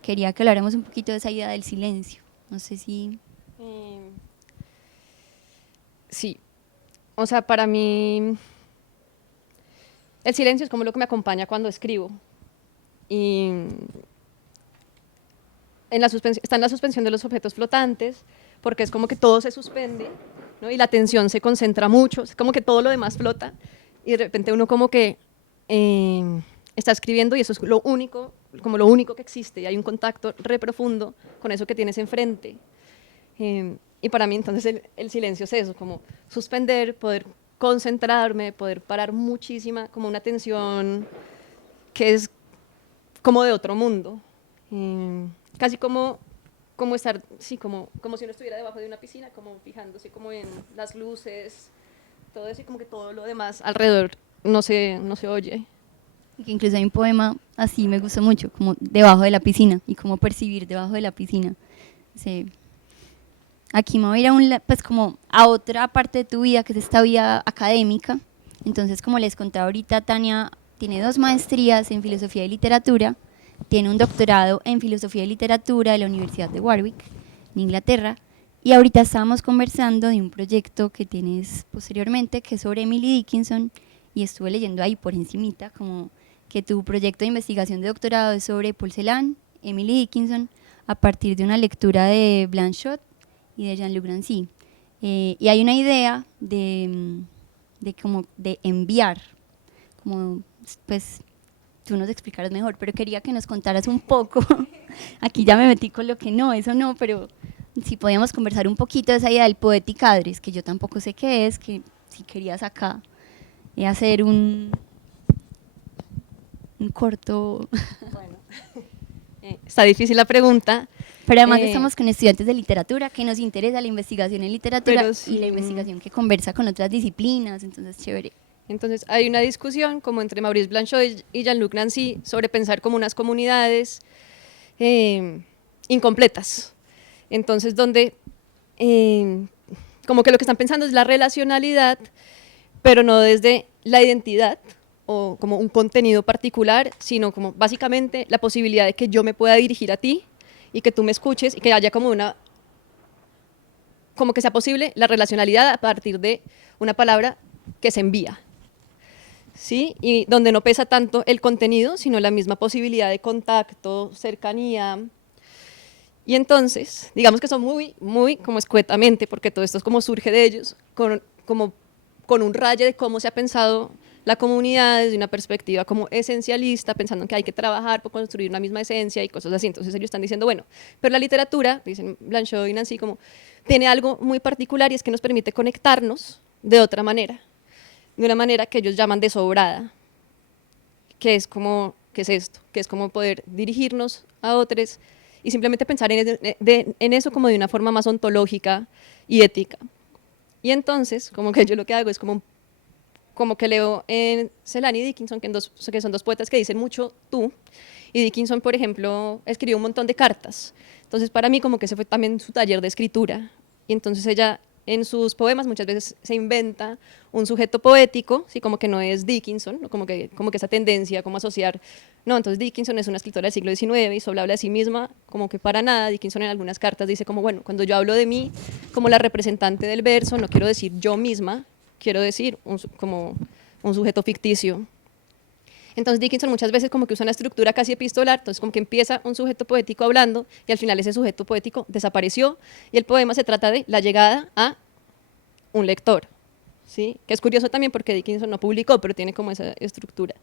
Quería que habláramos un poquito de esa idea del silencio. No sé si... Sí, o sea, para mí el silencio es como lo que me acompaña cuando escribo. Y está en la suspensión de los objetos flotantes, porque es como que todo se suspende, ¿no? Y la atención se concentra mucho, es como que todo lo demás flota, y de repente uno como que está escribiendo y eso es lo único, como lo único que existe, y hay un contacto re profundo con eso que tienes enfrente. Y para mí entonces el silencio es eso, como suspender, poder concentrarme, poder parar muchísima, como una atención que es como de otro mundo. Casi como estar, sí, como si uno estuviera debajo de una piscina, como fijándose como en las luces, todo eso, y como que todo lo demás alrededor no se oye. Y que incluso hay un poema así, me gusta mucho, como debajo de la piscina, y cómo percibir debajo de la piscina. Sí. Aquí me voy a ir pues como a otra parte de tu vida, que es esta vida académica. Entonces, como les contaba ahorita, Tania tiene 2 maestrías en filosofía y literatura, tiene un doctorado en filosofía y literatura de la Universidad de Warwick, en Inglaterra, y ahorita estábamos conversando de un proyecto que tienes posteriormente, que es sobre Emily Dickinson, y estuve leyendo ahí por encimita, como que tu proyecto de investigación de doctorado es sobre Paul Celan, Emily Dickinson, a partir de una lectura de Blanchot y de Jean-Luc Nancy. Y hay una idea de como de enviar, como pues tú nos explicarás mejor, pero quería que nos contaras un poco, aquí ya me metí con lo que no, eso no, pero si podíamos conversar un poquito de esa idea del poetic address, que yo tampoco sé qué es, que si querías acá hacer un corto... Bueno, Está difícil la pregunta. Pero además estamos con estudiantes de literatura, que nos interesa la investigación en literatura Pero sí, y la investigación que conversa con otras disciplinas, entonces chévere. entonces hay una discusión como entre Maurice Blanchot y Jean-Luc Nancy sobre pensar como unas comunidades incompletas. Entonces donde como que lo que están pensando es la relacionalidad, pero no desde la identidad o como un contenido particular, sino como básicamente la posibilidad de que yo me pueda dirigir a ti y que tú me escuches y que haya como que sea posible la relacionalidad a partir de una palabra que se envía, ¿sí? Y donde no pesa tanto el contenido, sino la misma posibilidad de contacto, cercanía. Y entonces, digamos que son muy como escuetamente, porque todo esto es como surge de ellos, como con un raye de cómo se ha pensado la comunidad desde una perspectiva como esencialista, pensando en que hay que trabajar por construir una misma esencia y cosas así. Entonces ellos están diciendo, bueno, pero la literatura, dicen Blanchot y Nancy, como tiene algo muy particular y es que nos permite conectarnos de otra manera, de una manera que ellos llaman desobrada, que es como, ¿qué es esto? Que es como poder dirigirnos a otros y simplemente pensar en eso como de una forma más ontológica y ética. Y entonces, como que yo lo que hago es como que leo en Celan y Dickinson, que son dos poetas que dicen mucho tú, y Dickinson, por ejemplo, escribió un montón de cartas. Entonces, para mí, como que ese fue también su taller de escritura. Y entonces ella, en sus poemas, muchas veces se inventa un sujeto poético, ¿sí? Como que no es Dickinson, ¿no? como que esa tendencia, como asociar, no, entonces Dickinson es una escritora del siglo XIX y solo habla de sí misma, como que para nada. Dickinson en algunas cartas dice como, bueno, cuando yo hablo de mí como la representante del verso, no quiero decir yo misma, quiero decir como un sujeto ficticio. Entonces Dickinson muchas veces como que usa una estructura casi epistolar, entonces como que empieza un sujeto poético hablando y al final ese sujeto poético desapareció y el poema se trata de la llegada a un lector, ¿sí? Que es curioso también porque Dickinson no publicó, pero tiene como esa estructura.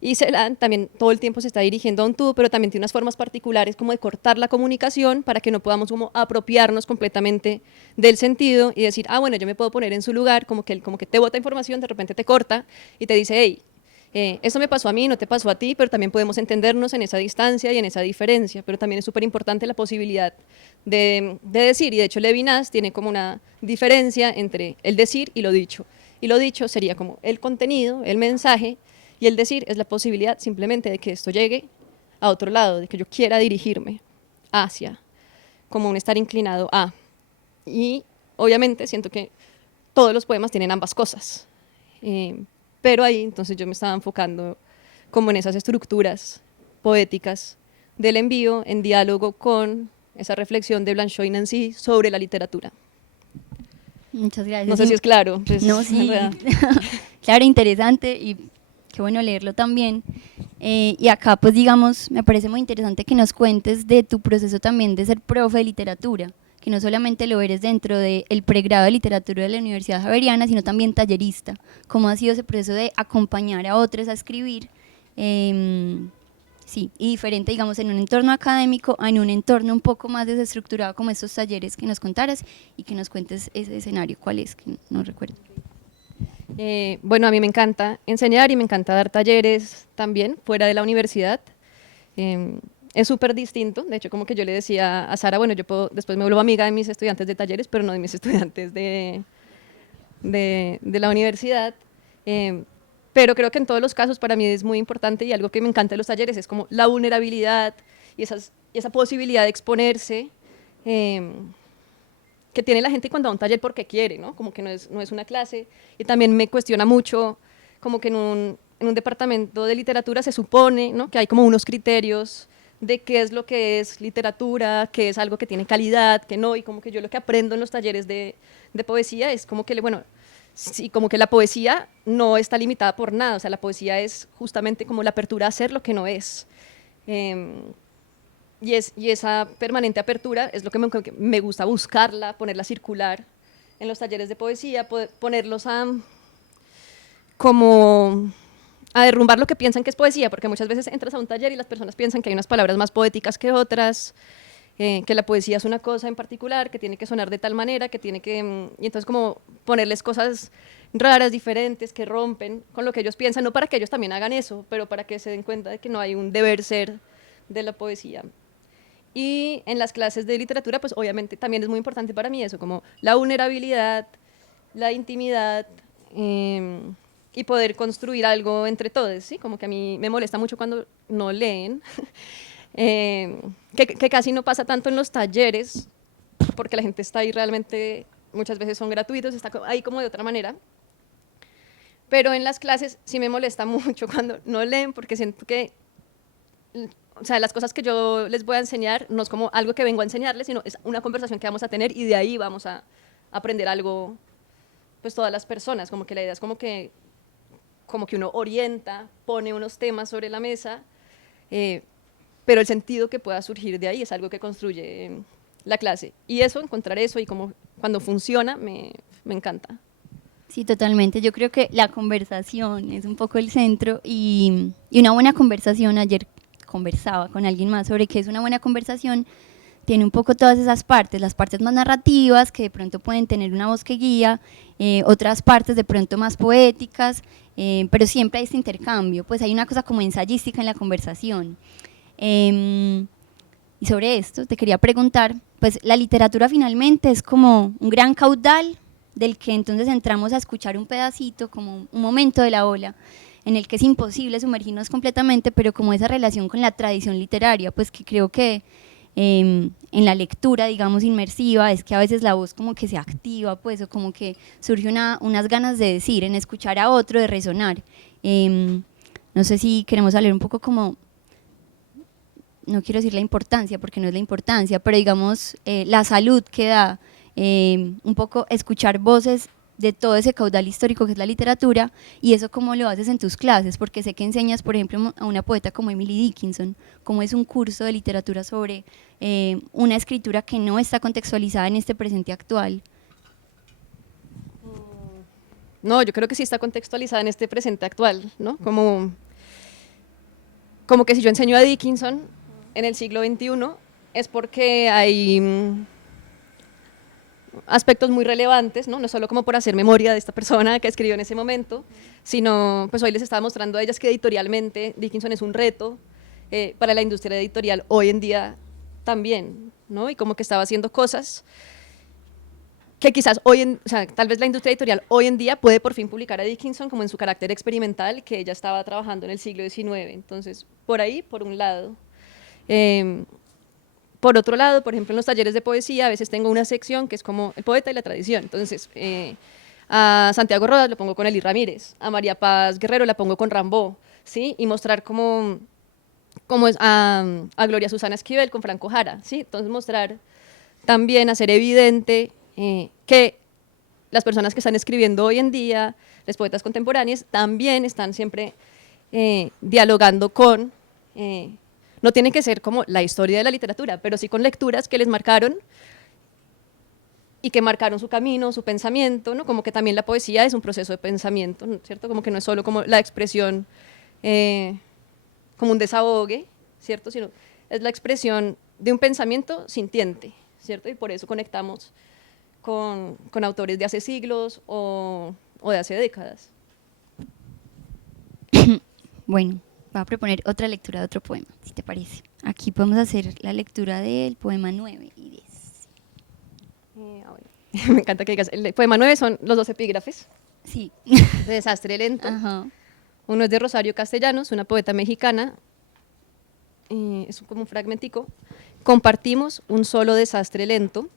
Y Celan también todo el tiempo se está dirigiendo a un tú, pero también tiene unas formas particulares como de cortar la comunicación para que no podamos como apropiarnos completamente del sentido y decir, ah, bueno, yo me puedo poner en su lugar, como que te bota información, de repente te corta y te dice, hey, esto me pasó a mí, no te pasó a ti, pero también podemos entendernos en esa distancia y en esa diferencia, pero también es súper importante la posibilidad de decir, y de hecho Levinas tiene como una diferencia entre el decir y lo dicho sería como el contenido, el mensaje, y el decir es la posibilidad simplemente de que esto llegue a otro lado, de que yo quiera dirigirme hacia, como un estar inclinado a. Y obviamente siento que todos los poemas tienen ambas cosas, pero ahí entonces yo me estaba enfocando como en esas estructuras poéticas del envío en diálogo con esa reflexión de Blanchot y Nancy sobre la literatura. Muchas gracias. No sé si es claro. Pues, no, sí, claro, interesante y qué bueno leerlo también. Y acá, pues digamos, me parece muy interesante que nos cuentes de tu proceso también de ser profe de literatura, que no solamente lo eres dentro del pregrado de literatura de la Universidad Javeriana, sino también tallerista. ¿Cómo ha sido ese proceso de acompañar a otros a escribir? Sí, y diferente, digamos, en un entorno académico a en un entorno un poco más desestructurado como estos talleres que nos contaras y que nos cuentes ese escenario, ¿cuál es? Que no recuerdo. Bueno, a mí me encanta enseñar y me encanta dar talleres también fuera de la universidad. Es súper distinto, de hecho como que yo le decía a Sara, bueno, yo después me vuelvo amiga de mis estudiantes de talleres, pero no de mis estudiantes de la universidad. Pero creo que en todos los casos para mí es muy importante y algo que me encanta de los talleres es como la vulnerabilidad y esa posibilidad de exponerse que tiene la gente cuando va a un taller porque quiere, ¿no? Como que no es una clase. Y también me cuestiona mucho como que en un departamento de literatura se supone, ¿no?, que hay como unos criterios de qué es lo que es literatura, qué es algo que tiene calidad, qué no, y como que yo lo que aprendo en los talleres de poesía es como que, bueno, sí, como que la poesía no está limitada por nada, o sea, la poesía es justamente como la apertura a ser lo que no es. Y esa permanente apertura es lo que me gusta buscarla, ponerla a circular en los talleres de poesía, ponerlos como a derrumbar lo que piensan que es poesía, porque muchas veces entras a un taller y las personas piensan que hay unas palabras más poéticas que otras, que la poesía es una cosa en particular, que tiene que sonar de tal manera, que tiene que... y entonces como ponerles cosas raras, diferentes, que rompen con lo que ellos piensan, no para que ellos también hagan eso, pero para que se den cuenta de que no hay un deber ser de la poesía. Y en las clases de literatura, pues obviamente también es muy importante para mí eso, como la vulnerabilidad, la intimidad, y poder construir algo entre todos, ¿sí? Como que a mí me molesta mucho cuando no leen, que casi no pasa tanto en los talleres, porque la gente está ahí realmente, muchas veces son gratuitos, está ahí como de otra manera. Pero en las clases sí me molesta mucho cuando no leen, porque siento que, o sea, las cosas que yo les voy a enseñar no es como algo que vengo a enseñarles, sino es una conversación que vamos a tener y de ahí vamos a aprender algo, pues todas las personas, como que la idea es como que uno orienta, pone unos temas sobre la mesa, pero el sentido que pueda surgir de ahí es algo que construye la clase. Y eso, encontrar eso y como cuando funciona, me encanta. Sí, totalmente. Yo creo que la conversación es un poco el centro y una buena conversación, ayer conversaba con alguien más sobre qué es una buena conversación, tiene un poco todas esas partes, las partes más narrativas que de pronto pueden tener una voz que guía, otras partes de pronto más poéticas, pero siempre hay este intercambio, pues hay una cosa como ensayística en la conversación. Y sobre esto te quería preguntar, pues la literatura finalmente es como un gran caudal del que entonces entramos a escuchar un pedacito, como un momento de la ola, en el que es imposible sumergirnos completamente, pero como esa relación con la tradición literaria, pues que creo que en la lectura, digamos, inmersiva, es que a veces la voz como que se activa, pues, o como que surge unas ganas de decir, en escuchar a otro, de resonar. No sé si queremos hablar un poco como, no quiero decir la importancia, porque no es la importancia, pero digamos, la salud que da un poco escuchar voces de todo ese caudal histórico que es la literatura, y eso cómo lo haces en tus clases, porque sé que enseñas, por ejemplo, a una poeta como Emily Dickinson, cómo es un curso de literatura sobre una escritura que no está contextualizada en este presente actual. No, yo creo que sí está contextualizada en este presente actual, ¿no? Como que si yo enseño a Dickinson en el siglo XXI es porque hay aspectos muy relevantes, ¿no? No solo como por hacer memoria de esta persona que escribió en ese momento, sino pues hoy les estaba mostrando a ellas que editorialmente Dickinson es un reto para la industria editorial hoy en día también, ¿no? Y como que estaba haciendo cosas que quizás o sea, tal vez la industria editorial hoy en día puede por fin publicar a Dickinson como en su carácter experimental que ella estaba trabajando en el siglo XIX. Entonces, por ahí, por un lado. Por otro lado, por ejemplo, en los talleres de poesía a veces tengo una sección que es como el poeta y la tradición. Entonces, a Santiago Rodas lo pongo con Eli Ramírez, a María Paz Guerrero la pongo con Rambo, ¿sí? Y mostrar cómo es a Gloria Susana Esquivel con Franco Jara, ¿sí? Entonces, mostrar también, hacer evidente que las personas que están escribiendo hoy en día, los poetas contemporáneos, también están siempre dialogando con... no tiene que ser como la historia de la literatura, pero sí con lecturas que les marcaron y que marcaron su camino, su pensamiento, ¿no? Como que también la poesía es un proceso de pensamiento, ¿no? ¿Cierto? Como que no es solo como la expresión, como un desahogue, ¿cierto? Sino es la expresión de un pensamiento sintiente, ¿cierto? Y por eso conectamos con autores de hace siglos o de hace décadas. Bueno, voy a proponer otra lectura de otro poema, si te parece. Aquí podemos hacer la lectura del poema 9 y 10. Me encanta que digas, el poema 9 son los 2 epígrafes. Sí. De Desastre Lento. Ajá. Uno es de Rosario Castellanos, una poeta mexicana. Es como un fragmentico. Compartimos un solo desastre lento.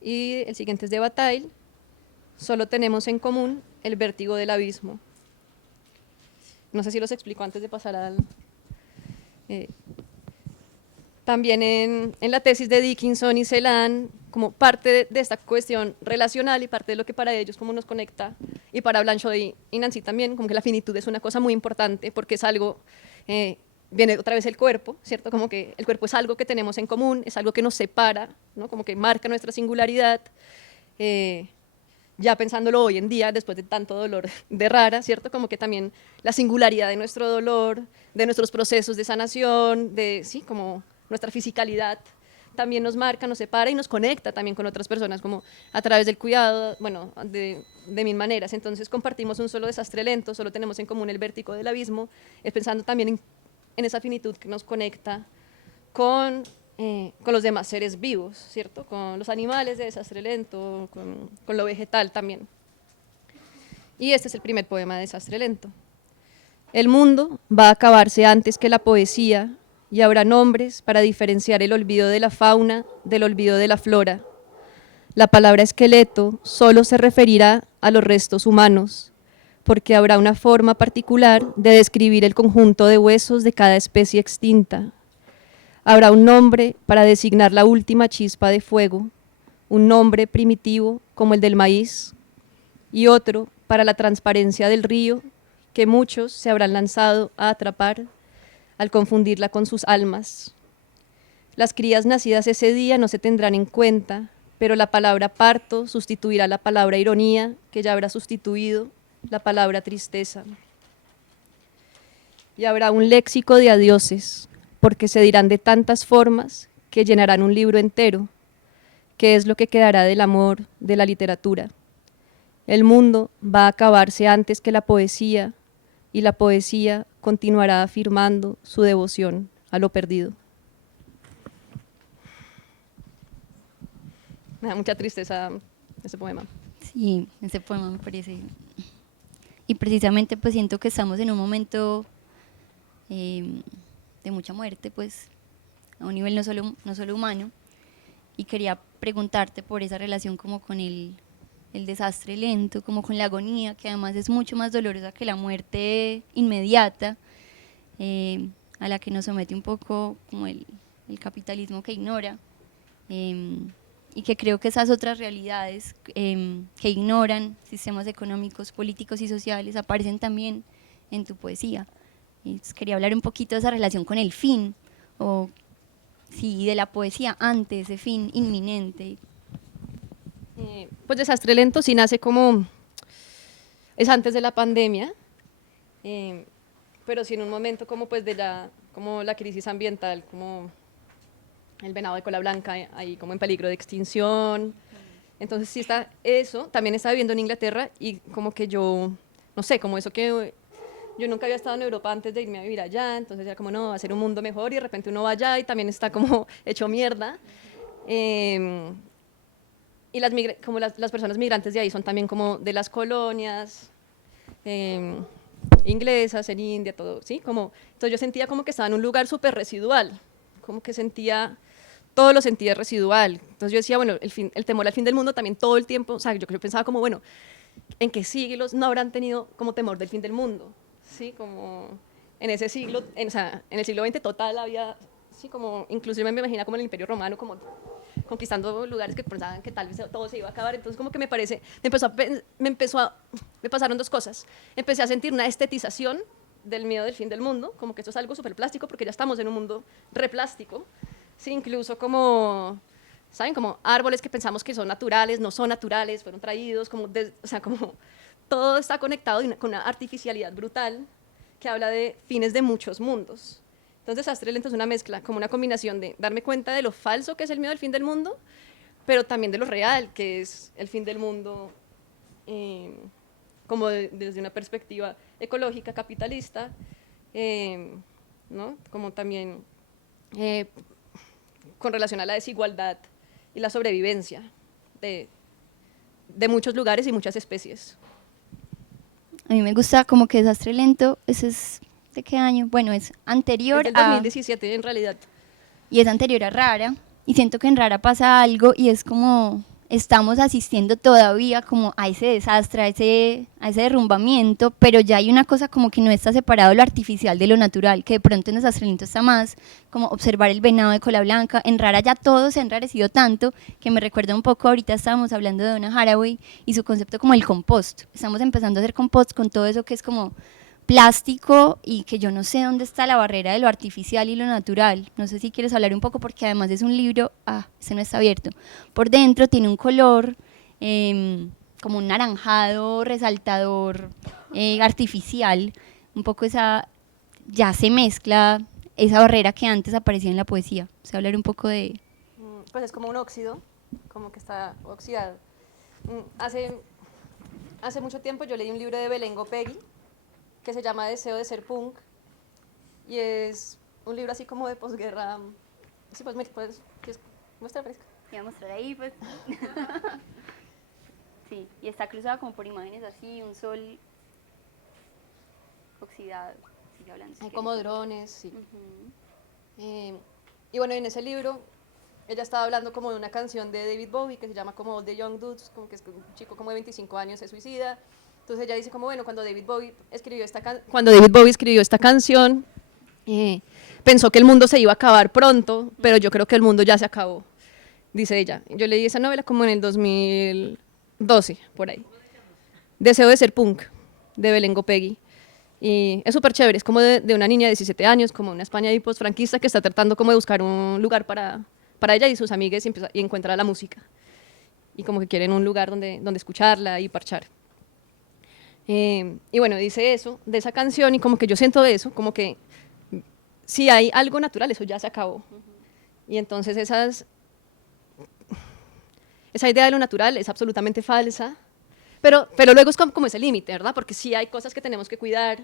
Y el siguiente es de Bataille. Solo tenemos en común el vértigo del abismo. No sé si los explico antes de pasar al... también en la tesis de Dickinson y Celan, como parte de esta cuestión relacional y parte de lo que para ellos como nos conecta, y para Blanchot y Nancy también, como que la finitud es una cosa muy importante porque es algo, viene otra vez el cuerpo, ¿cierto? Como que el cuerpo es algo que tenemos en común, es algo que nos separa, ¿no? Como que marca nuestra singularidad, ya pensándolo hoy en día, después de tanto dolor de Rara, ¿cierto? Como que también la singularidad de nuestro dolor, de nuestros procesos de sanación, de, sí, como nuestra fisicalidad, también nos marca, nos separa y nos conecta también con otras personas, como a través del cuidado, bueno, de mil maneras. Entonces compartimos un solo desastre lento, solo tenemos en común el vértigo del abismo, es pensando también en en esa finitud que nos conecta con los demás seres vivos, ¿cierto? Con los animales de Desastre Lento, con lo vegetal también. Y este es el primer poema de Desastre Lento. El mundo va a acabarse antes que la poesía y habrá nombres para diferenciar el olvido de la fauna del olvido de la flora. La palabra esqueleto solo se referirá a los restos humanos, porque habrá una forma particular de describir el conjunto de huesos de cada especie extinta. Habrá un nombre para designar la última chispa de fuego, un nombre primitivo como el del maíz, y otro para la transparencia del río que muchos se habrán lanzado a atrapar al confundirla con sus almas. Las crías nacidas ese día no se tendrán en cuenta, pero la palabra parto sustituirá la palabra ironía, que ya habrá sustituido la palabra tristeza. Y habrá un léxico de adioses, porque se dirán de tantas formas que llenarán un libro entero, que es lo que quedará del amor de la literatura. El mundo va a acabarse antes que la poesía, y la poesía continuará afirmando su devoción a lo perdido. Me da mucha tristeza ese poema. Sí, ese poema me parece. Y precisamente pues siento que estamos en un momento de mucha muerte, pues a un nivel no solo humano, y quería preguntarte por esa relación como con el desastre lento, como con la agonía, que además es mucho más dolorosa que la muerte inmediata, a la que nos somete un poco como el capitalismo que ignora, y que creo que esas otras realidades que ignoran sistemas económicos, políticos y sociales aparecen también en tu poesía. Entonces, quería hablar un poquito de esa relación con el fin, o sí, de la poesía ante ese fin inminente. Pues Desastre Lento sí nace como, es antes de la pandemia, pero sí en un momento como pues como la crisis ambiental, como el venado de cola blanca ahí como en peligro de extinción. Entonces sí está eso, también estaba viviendo en Inglaterra y como que yo, no sé, como eso que yo nunca había estado en Europa antes de irme a vivir allá, entonces era como no, va a ser un mundo mejor y de repente uno va allá y también está como hecho mierda. Y como las personas migrantes de ahí son también como de las colonias inglesas, en India, todo, ¿sí? Como, entonces yo sentía como que estaba en un lugar súper residual, como que todo lo sentía residual. Entonces yo decía, bueno, el temor al fin del mundo también todo el tiempo, o sea, yo pensaba como, bueno, ¿en qué siglos no habrán tenido como temor del fin del mundo? ¿Sí? Como en ese siglo, o sea, en el siglo XX total había, sí, como, inclusive me imagino como en el Imperio Romano, como conquistando lugares que pensaban que tal vez todo se iba a acabar. Entonces como que me pasaron dos cosas. Empecé a sentir una estetización del miedo del fin del mundo, como que esto es algo súper plástico porque ya estamos en un mundo replástico, sí, incluso como, ¿saben? Como árboles que pensamos que son naturales, no son naturales, fueron traídos, o sea, como todo está conectado con una artificialidad brutal que habla de fines de muchos mundos. Entonces, Desastre Lento es una mezcla, como una combinación de darme cuenta de lo falso que es el miedo al fin del mundo, pero también de lo real, que es el fin del mundo, como desde una perspectiva ecológica, capitalista, ¿no? Como también con relación a la desigualdad y la sobrevivencia de muchos lugares y muchas especies. A mí me gusta como que Desastre Lento, ese es ¿de qué año? Bueno, es anterior es del 2017 en realidad. Y es anterior a Rara, y siento que en Rara pasa algo y es como estamos asistiendo todavía como a ese desastre, a ese derrumbamiento, pero ya hay una cosa como que no está separado lo artificial de lo natural, que de pronto en Desastre Lento está más como observar el venado de cola blanca. En Rara ya todo se ha enrarecido tanto que me recuerda un poco, ahorita estábamos hablando de Donna Haraway y su concepto como el compost. Estamos empezando a hacer compost con todo eso que es como plástico y que yo no sé dónde está la barrera de lo artificial y lo natural. No sé si quieres hablar un poco porque además es un libro, ese no está abierto. Por dentro tiene un color como un naranjado resaltador artificial, un poco ya se mezcla esa barrera que antes aparecía en la poesía. O sea, hablar un poco de... Pues es como un óxido, como que está oxidado. Hace mucho tiempo yo leí un libro de Belén Gopegui que se llama Deseo de ser punk, y es un libro así como de posguerra. Sí, pues, ¿quieres mostrar, Francisca? Voy a mostrar ahí, pues. Sí, y está cruzada como por imágenes así, un sol oxidado. Sigue hablando. Si Hay quieres. como drones, sí. Ujú. Y bueno, en ese libro ella estaba hablando como de una canción de David Bowie que se llama como All the Young Dudes, como que es un chico como de 25 años se suicida. Entonces ella dice como, bueno, cuando David Bowie escribió esta canción, pensó que el mundo se iba a acabar pronto, pero yo creo que el mundo ya se acabó, dice ella. Yo leí esa novela como en el 2012, por ahí. Deseo de ser punk, de Belén Gopegui. Y es súper chévere, es como de una niña de 17 años, como una España ahí post-franquista que está tratando como de buscar un lugar para ella y sus amigas y encuentra la música. Y como que quieren un lugar donde escucharla y parchar. Y bueno, dice eso, de esa canción, y como que yo siento eso, como que si hay algo natural, eso ya se acabó. Y entonces esa idea de lo natural es absolutamente falsa, pero luego es como ese límite, ¿verdad? Porque sí hay cosas que tenemos que cuidar,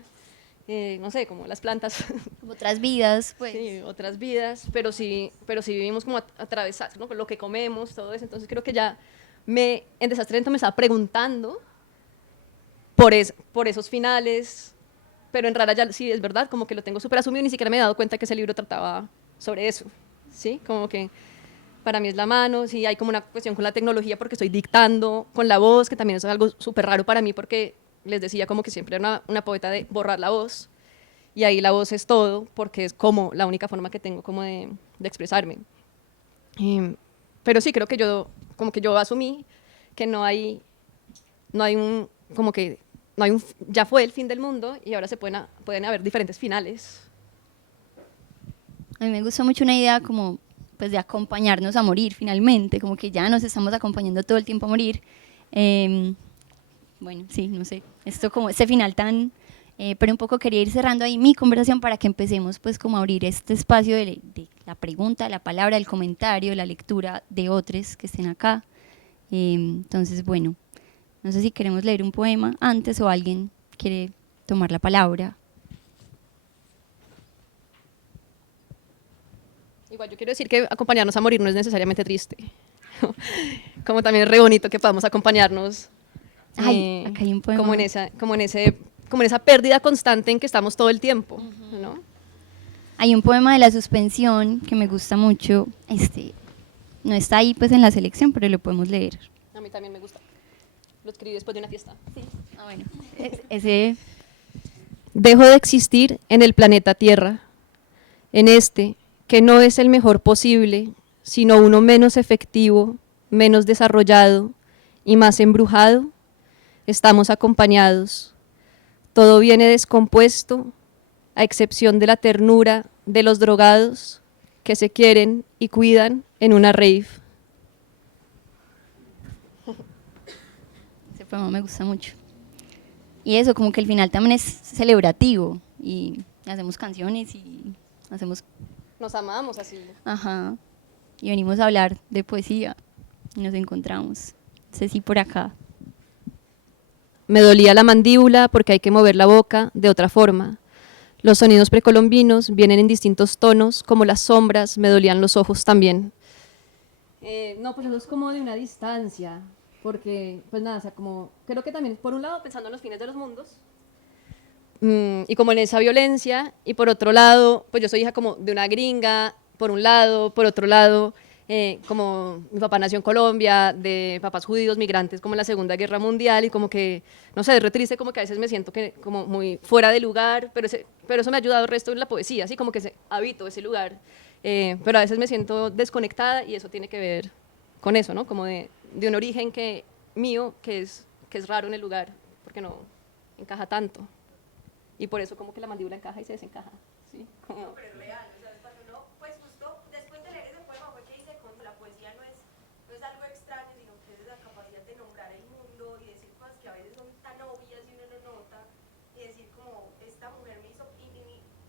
no sé, como las plantas, Como otras vidas, pues. sí, otras vidas, pero sí vivimos como atravesados, ¿no? Con lo que comemos, todo eso. Entonces creo que ya en Desastre Lento me estaba preguntando por esos finales, pero en Rara ya sí es verdad, como que lo tengo súper asumido y ni siquiera me he dado cuenta que ese libro trataba sobre eso, ¿sí? Como que para mí es la mano, sí hay como una cuestión con la tecnología porque estoy dictando con la voz, que también es algo súper raro para mí porque les decía como que siempre era una poeta de borrar la voz, y ahí la voz es todo porque es como la única forma que tengo como de expresarme. Pero sí, creo que como que yo asumí que no hay un, como que no hay ya fue el fin del mundo y ahora pueden haber diferentes finales. A mí me gusta mucho una idea como pues de acompañarnos a morir finalmente, como que ya nos estamos acompañando todo el tiempo a morir. Bueno, sí, no sé, esto como este final tan, pero un poco quería ir cerrando ahí mi conversación para que empecemos pues como a abrir este espacio de la pregunta, la palabra, el comentario, la lectura de otros que estén acá. Entonces, bueno, no sé si queremos leer un poema antes o alguien quiere tomar la palabra. Igual yo quiero decir que acompañarnos a morir no es necesariamente triste. Como también es re bonito que podamos acompañarnos. Ay, acá hay un poema. Como en esa pérdida constante en que estamos todo el tiempo, ¿no? Hay un poema de La Suspensión que me gusta mucho. No está ahí pues en la selección, pero lo podemos leer. A mí también me gusta. Lo escribí después de una fiesta. Sí. Ah, bueno. Ese. Dejo de existir en el planeta Tierra, en este, que no es el mejor posible, sino uno menos efectivo, menos desarrollado y más embrujado. Estamos acompañados. Todo viene descompuesto, a excepción de la ternura de los drogados que se quieren y cuidan en una rave. Ese poema me gusta mucho. Y eso, como que el final también es celebrativo. Y hacemos canciones y hacemos. Nos amamos así. Ajá. Y venimos a hablar de poesía. Y nos encontramos. Ceci por acá. Me dolía la mandíbula porque hay que mover la boca de otra forma. Los sonidos precolombinos vienen en distintos tonos, como las sombras, me dolían los ojos también. No, pues eso es como de una distancia, porque, pues nada, o sea, como, creo que también, por un lado, pensando en los fines de los mundos, y como en esa violencia, y por otro lado, pues yo soy hija como de una gringa, por un lado, por otro lado, como mi papá nació en Colombia, de papás judíos migrantes como en la Segunda Guerra Mundial, y como que, no sé, es re triste, como que a veces me siento que como muy fuera de lugar, pero eso me ha ayudado el resto en la poesía, así como que habito ese lugar, pero a veces me siento desconectada y eso tiene que ver con eso, ¿no? Como de un origen mío que es raro en el lugar, porque no encaja tanto. Y por eso como que la mandíbula encaja y se desencaja, ¿sí? Como... Pero es real, o sea, cuando uno, pues justo después de leer ese poema fue que dice, como la poesía no es algo extraño, sino que es la capacidad de nombrar el mundo y decir cosas que a veces son tan obvias y uno no nota, y decir como, esta mujer me hizo,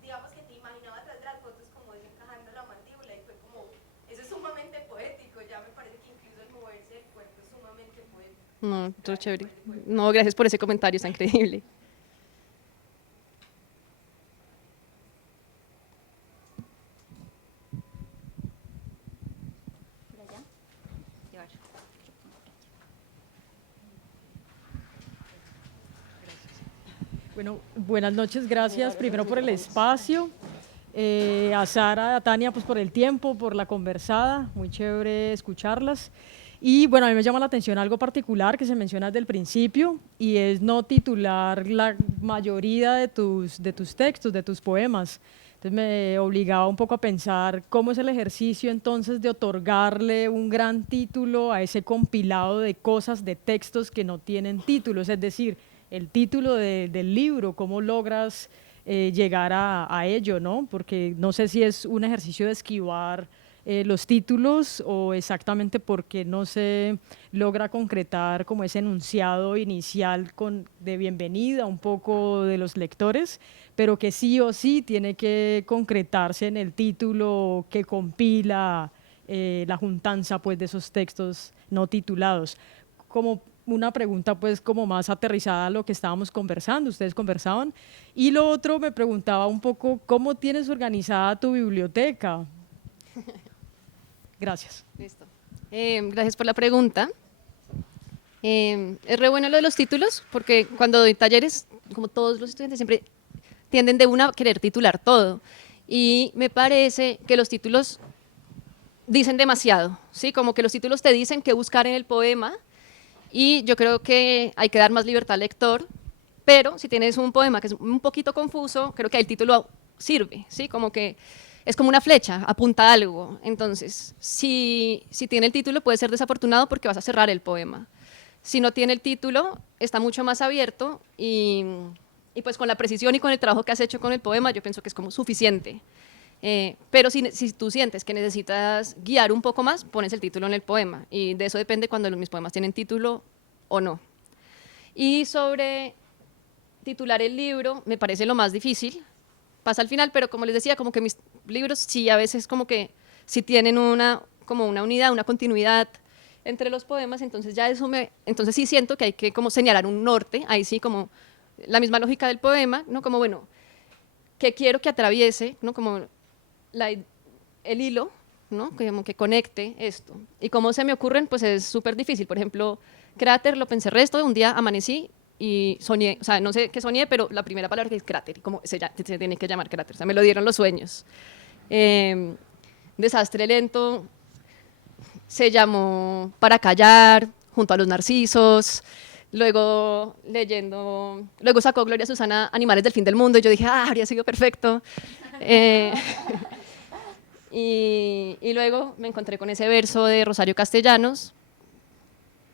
digamos que te imaginabas tras de las fotos como desencajando la mandíbula, y fue como, eso es sumamente poético, ya me parece que incluso el moverse del cuerpo es sumamente poético. No, todo chévere. No, gracias por ese comentario, está increíble. Bueno, buenas noches, gracias primero por el espacio, a Sara, a Tania pues por el tiempo, por la conversada, muy chévere escucharlas. Y bueno, a mí me llama la atención algo particular que se menciona desde el principio y es no titular la mayoría de tus textos, de tus poemas. Entonces me obligaba un poco a pensar cómo es el ejercicio entonces de otorgarle un gran título a ese compilado de cosas, de textos que no tienen títulos, es decir, el título del libro, cómo logras llegar a ello, ¿no? Porque no sé si es un ejercicio de esquivar los títulos o exactamente porque no se logra concretar como ese enunciado inicial de bienvenida un poco de los lectores, pero que sí o sí tiene que concretarse en el título que compila la juntanza pues, de esos textos no titulados. Como una pregunta pues como más aterrizada a lo que estábamos conversando, ustedes conversaban. Y lo otro me preguntaba un poco, ¿cómo tienes organizada tu biblioteca? Gracias. Listo. Gracias por la pregunta. Es re bueno lo de los títulos, porque cuando doy talleres, como todos los estudiantes, siempre tienden de una a querer titular todo. Y me parece que los títulos dicen demasiado, ¿sí? Como que los títulos te dicen qué buscar en el poema, y yo creo que hay que dar más libertad al lector, pero si tienes un poema que es un poquito confuso, creo que el título sirve, ¿sí? Como que es como una flecha, apunta a algo. Entonces, si tiene el título puede ser desafortunado porque vas a cerrar el poema. Si no tiene el título, está mucho más abierto y pues con la precisión y con el trabajo que has hecho con el poema, yo pienso que es como suficiente. Pero si tú sientes que necesitas guiar un poco más, pones el título en el poema y de eso depende cuando mis poemas tienen título o no. Y sobre titular el libro, me parece lo más difícil, pasa al final, pero como les decía, como que mis libros sí a veces como que sí tienen como una unidad, una continuidad entre los poemas, entonces ya entonces sí siento que hay que como señalar un norte, ahí sí como la misma lógica del poema, ¿no? Como bueno, ¿qué quiero que atraviese, ¿no? Como el hilo, ¿no? Como que conecte esto. Y cómo se me ocurren, pues es súper difícil. Por ejemplo, cráter, lo pensé resto, un día amanecí y soñé, o sea, no sé qué soñé, pero la primera palabra que es cráter, como se tiene que llamar cráter, o sea, me lo dieron los sueños. Desastre lento se llamó Para callar, junto a los narcisos. Luego luego sacó Gloria Susana Animales del fin del mundo y yo dije, habría sido perfecto. Y luego me encontré con ese verso de Rosario Castellanos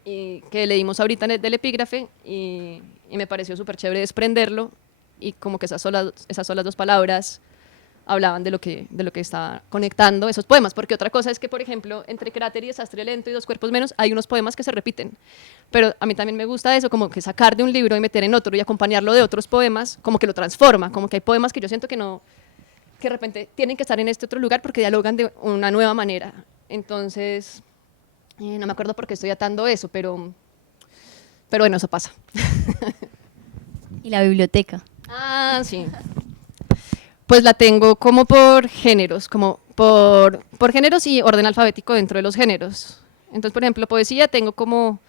que leímos ahorita del epígrafe y me pareció súper chévere desprenderlo y como que esas solas dos palabras hablaban de lo que estaba conectando esos poemas, porque otra cosa es que, por ejemplo, entre Cráter y Desastre lento y Dos cuerpos menos hay unos poemas que se repiten, pero a mí también me gusta eso, como que sacar de un libro y meter en otro y acompañarlo de otros poemas, como que lo transforma, como que hay poemas que yo siento que no, que de repente tienen que estar en este otro lugar porque dialogan de una nueva manera. Entonces, no me acuerdo por qué estoy atando eso, pero bueno, eso pasa. Y la biblioteca. Ah, sí. Pues la tengo como por géneros, como por géneros y orden alfabético dentro de los géneros. Entonces, por ejemplo, poesía tengo como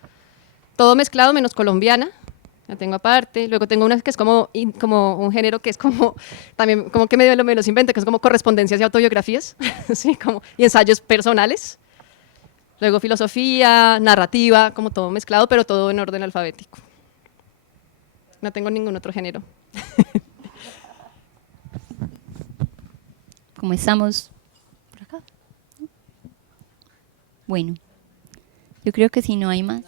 todo mezclado menos colombiana, la tengo aparte. Luego tengo una que es como un género que es como, también como que medio me los invento, que es como correspondencias y autobiografías, ¿sí? Como, y ensayos personales. Luego filosofía, narrativa, como todo mezclado, pero todo en orden alfabético. No tengo ningún otro género. ¿Cómo estamos? ¿Por acá? Bueno, yo creo que si no hay más.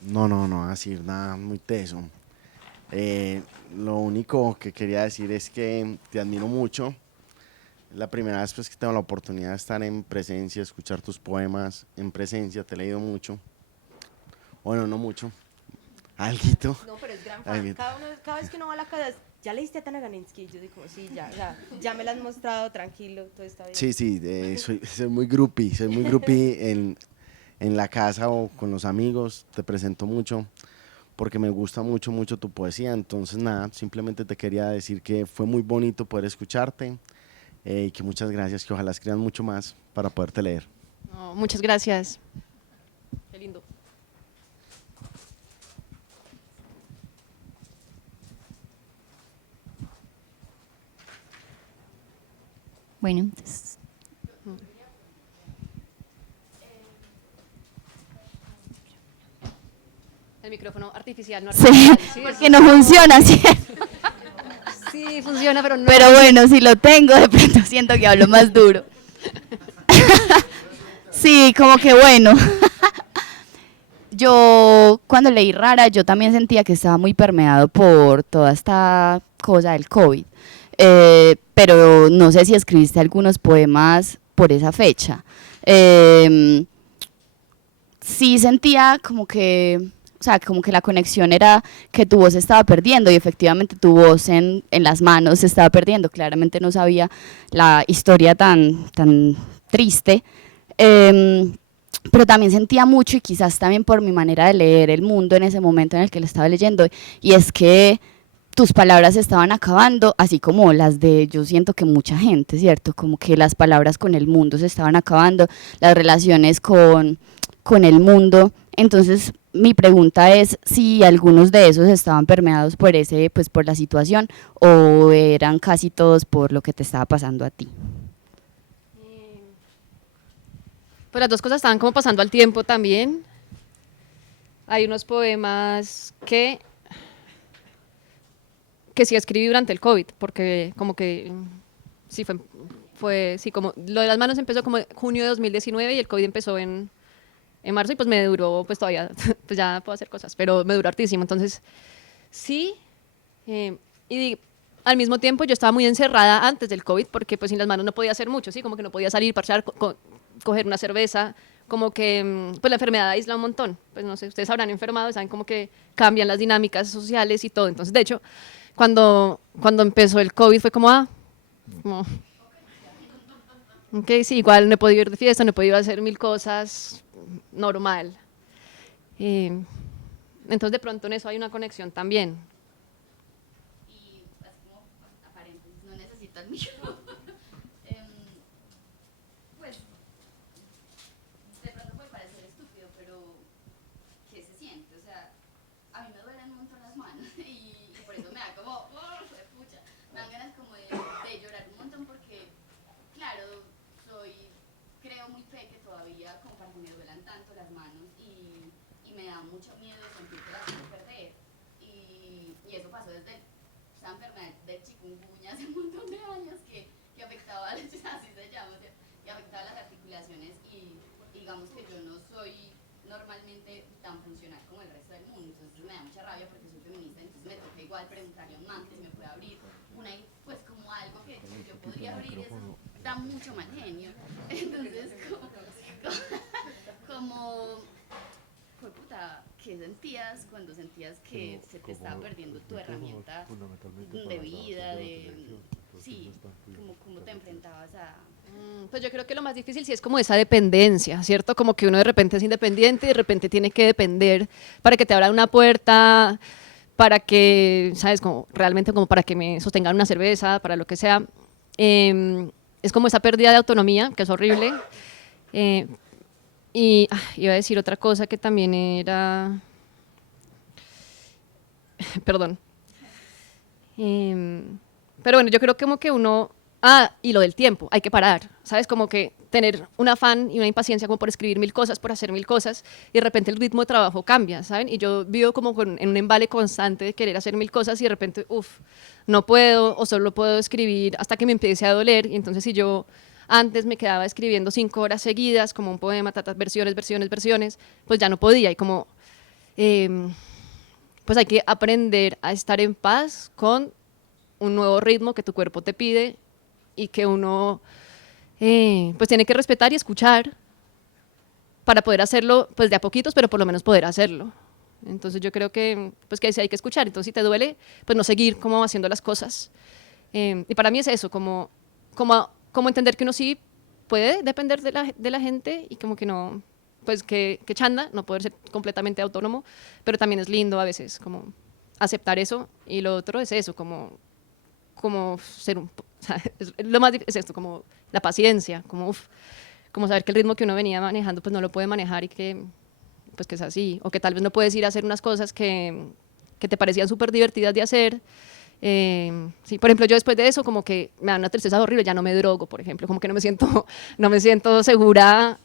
No, decir nada muy teso. Lo único que quería decir es que te admiro mucho. Es la primera vez pues, que tengo la oportunidad de estar en presencia, escuchar tus poemas en presencia. Te he leído mucho. Bueno, no mucho. Alguito. No, pero es gran fan. Cada vez que uno va a la casa, ya leíste a Tana Ganinsky. Yo digo, sí, ya me la has mostrado, tranquilo, todo está bien. Sí, soy muy groupie en la casa o con los amigos. Te presento mucho porque me gusta mucho tu poesía. Entonces, nada, simplemente te quería decir que fue muy bonito poder escucharte y que muchas gracias, que ojalá escriban mucho más para poderte leer. No, muchas gracias. Qué lindo. Bueno, entonces, El micrófono artificial, no sí, artificial. Sí, porque no funciona, ¿sí? sí, funciona, pero no. Pero bueno, si lo tengo, de pronto siento que hablo más duro. Sí, como que bueno. Yo cuando leí Rara, yo también sentía que estaba muy permeado por toda esta cosa del COVID. Pero no sé si escribiste algunos poemas por esa fecha. Sí sentía como que, o sea, como que la conexión era que tu voz se estaba perdiendo y efectivamente tu voz en las manos se estaba perdiendo. Claramente no sabía la historia tan triste. Pero también sentía mucho y quizás también por mi manera de leer el mundo en ese momento en el que lo estaba leyendo, y es que tus palabras se estaban acabando, así como las de, yo siento que mucha gente, ¿cierto? Como que las palabras con el mundo se estaban acabando, las relaciones con el mundo. Entonces, mi pregunta es si algunos de esos estaban permeados por pues por la situación, o eran casi todos por lo que te estaba pasando a ti. Pues las dos cosas estaban como pasando al tiempo también. Hay unos poemas que sí escribí durante el COVID, porque como que sí sí, como lo de las manos empezó como en junio de 2019 y el COVID empezó en marzo, y pues me duró, pues todavía, pues ya puedo hacer cosas, pero me duró hartísimo. Entonces, sí, al mismo tiempo yo estaba muy encerrada antes del COVID, porque pues sin las manos no podía hacer mucho, sí, como que no podía salir, parchar, coger una cerveza, como que pues la enfermedad aísla un montón. Pues no sé, ustedes habrán enfermado, saben como que cambian las dinámicas sociales y todo. Entonces, de hecho, cuando empezó el COVID fue como, como, ok, sí, igual no he podido ir de fiesta, no he podido hacer mil cosas, normal. Entonces, de pronto en eso hay una conexión también. Y así como aparente, no necesito el mío. Pues de pronto puede parecer estúpido, pero ¿qué se siente? O sea, a mí me duelen un montón las manos y por eso me da como, pucha, me dan ganas como de llorar un montón porque, claro, creo muy peque todavía como para que me duelan tanto las manos y me da mucho miedo sentir que las quiero perder. Y eso pasó desde esa enfermedad de chikungunya hace un montón de años que afectaba, así se llama, o sea, que afectaba las articulaciones y digamos que yo no soy normalmente tan funcional como el resto del mundo, entonces me da mucha rabia porque soy feminista, entonces me toca igual preguntarle a un man que me puede abrir pues como algo que yo podría abrir, eso da mucho mal genio. Entonces como fue puta, ¿qué sentías cuando sentías que se te estaba perdiendo tu herramienta de vida, sí, como te enfrentabas a... Pues yo creo que lo más difícil sí es como esa dependencia, ¿cierto? Como que uno de repente es independiente y de repente tiene que depender para que te abran una puerta, para que, ¿sabes? Como realmente como para que me sostengan una cerveza, para lo que sea. Es como esa pérdida de autonomía, que es horrible. Y iba a decir otra cosa que también era... Perdón. Pero bueno, yo creo como que uno... y lo del tiempo, hay que parar, ¿sabes? Como que tener un afán y una impaciencia como por escribir mil cosas, por hacer mil cosas, y de repente el ritmo de trabajo cambia, ¿saben? Y yo vivo como en un embale constante de querer hacer mil cosas y de repente, no puedo, o solo puedo escribir hasta que me empiece a doler, y entonces si yo antes me quedaba escribiendo 5 horas seguidas, como un poema, versiones, pues ya no podía, y como, pues hay que aprender a estar en paz con un nuevo ritmo que tu cuerpo te pide y que uno pues tiene que respetar y escuchar para poder hacerlo pues de a poquitos, pero por lo menos poder hacerlo. Entonces yo creo que pues que sí hay que escuchar. Entonces si te duele, pues no seguir como haciendo las cosas. Y para mí es eso, como entender que uno sí puede depender de la gente y como que no, pues que chanda, no poder ser completamente autónomo, pero también es lindo a veces como aceptar eso. Y lo otro es eso, como ser o sea, lo más difícil es esto, como la paciencia, como saber que el ritmo que uno venía manejando pues no lo puede manejar y que pues que es así, o que tal vez no puedes ir a hacer unas cosas que te parecían súper divertidas de hacer. Sí, por ejemplo, yo después de eso como que me da una tristeza horrible, ya no me drogo, por ejemplo, como que no me siento segura,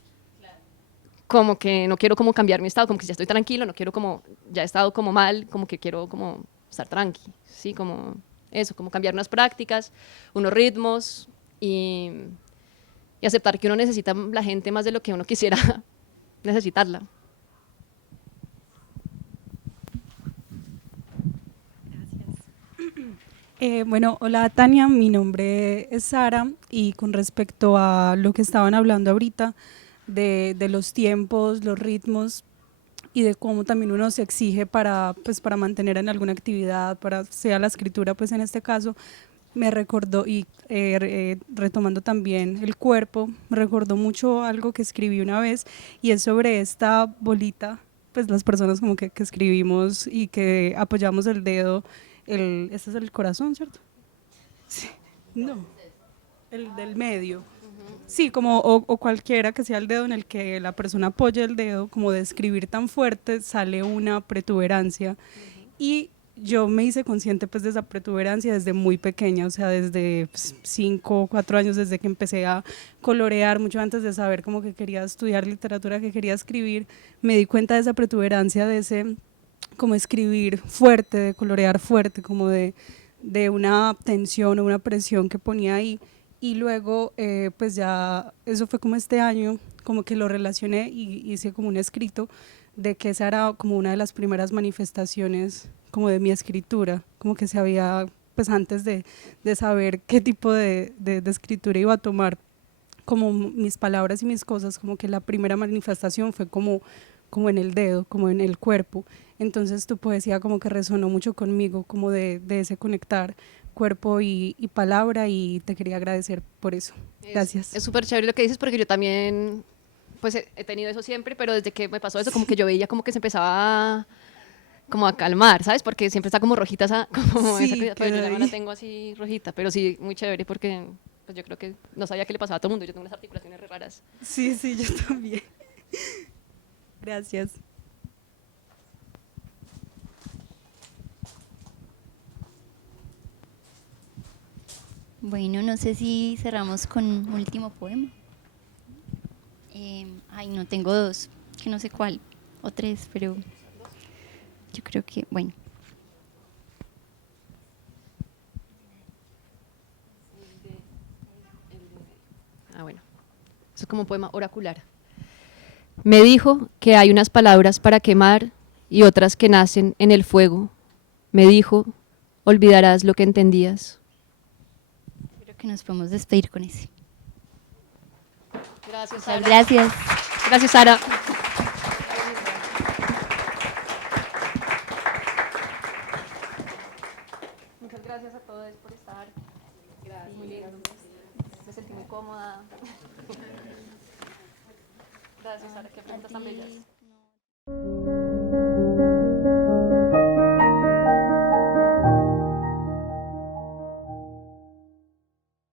como que no quiero como cambiar mi estado, como que si ya estoy tranquilo, no quiero como, ya he estado como mal, como que quiero como estar tranqui, sí, como eso, como cambiar unas prácticas, unos ritmos y aceptar que uno necesita la gente más de lo que uno quisiera necesitarla. Bueno, hola Tania, mi nombre es Sara y con respecto a lo que estaban hablando ahorita de los tiempos, los ritmos y de cómo también uno se exige para, pues, para mantener en alguna actividad, para sea la escritura, pues en este caso, me recordó y retomando también el cuerpo, me recordó mucho algo que escribí una vez y es sobre esta bolita, pues las personas como que escribimos y que apoyamos el dedo, este es el corazón, ¿cierto? Sí. No, el del medio. Sí, como o cualquiera que sea el dedo en el que la persona apoya el dedo, como de escribir tan fuerte, sale una protuberancia. Y yo me hice consciente pues de esa protuberancia desde muy pequeña, o sea, desde 5 o 4 años, desde que empecé a colorear, mucho antes de saber como que quería estudiar literatura, que quería escribir, me di cuenta de esa protuberancia, de ese como escribir fuerte, de colorear fuerte, como de una tensión o una presión que ponía ahí. Y luego, pues ya, eso fue como este año, como que lo relacioné y hice como un escrito de que esa era como una de las primeras manifestaciones como de mi escritura, como que se había, pues antes de saber qué tipo de escritura iba a tomar, como mis palabras y mis cosas, como que la primera manifestación fue como en el dedo, como en el cuerpo. Entonces tu poesía como que resonó mucho conmigo, como de ese conectar cuerpo y palabra, y te quería agradecer por eso. Gracias. Es súper chévere lo que dices porque yo también pues he tenido eso siempre, pero desde que me pasó eso como que yo veía como que se empezaba como a calmar, ¿sabes? Porque siempre está como rojita como Sí, esa cosa, pero yo ya no la quedó ahí. tengo así rojita, pero sí, muy chévere porque pues yo creo que no sabía qué le pasaba a todo el mundo, yo tengo unas articulaciones re raras. Sí, sí, yo también. Gracias. Bueno, no sé si cerramos con un último poema. Ay, no, tengo dos, que no sé cuál, o tres, pero yo creo que, bueno. Ah, bueno, eso es como un poema oracular. Me dijo que hay unas palabras para quemar y otras que nacen en el fuego. Me dijo, olvidarás lo que entendías. Creo que nos podemos despedir con ese. Gracias, Muchas gracias. Gracias, Sara. Muchas gracias a todos por estar. Gracias. Muy lindo. Me sentí muy cómoda. Gracias, Sara, qué preguntas tan bellas.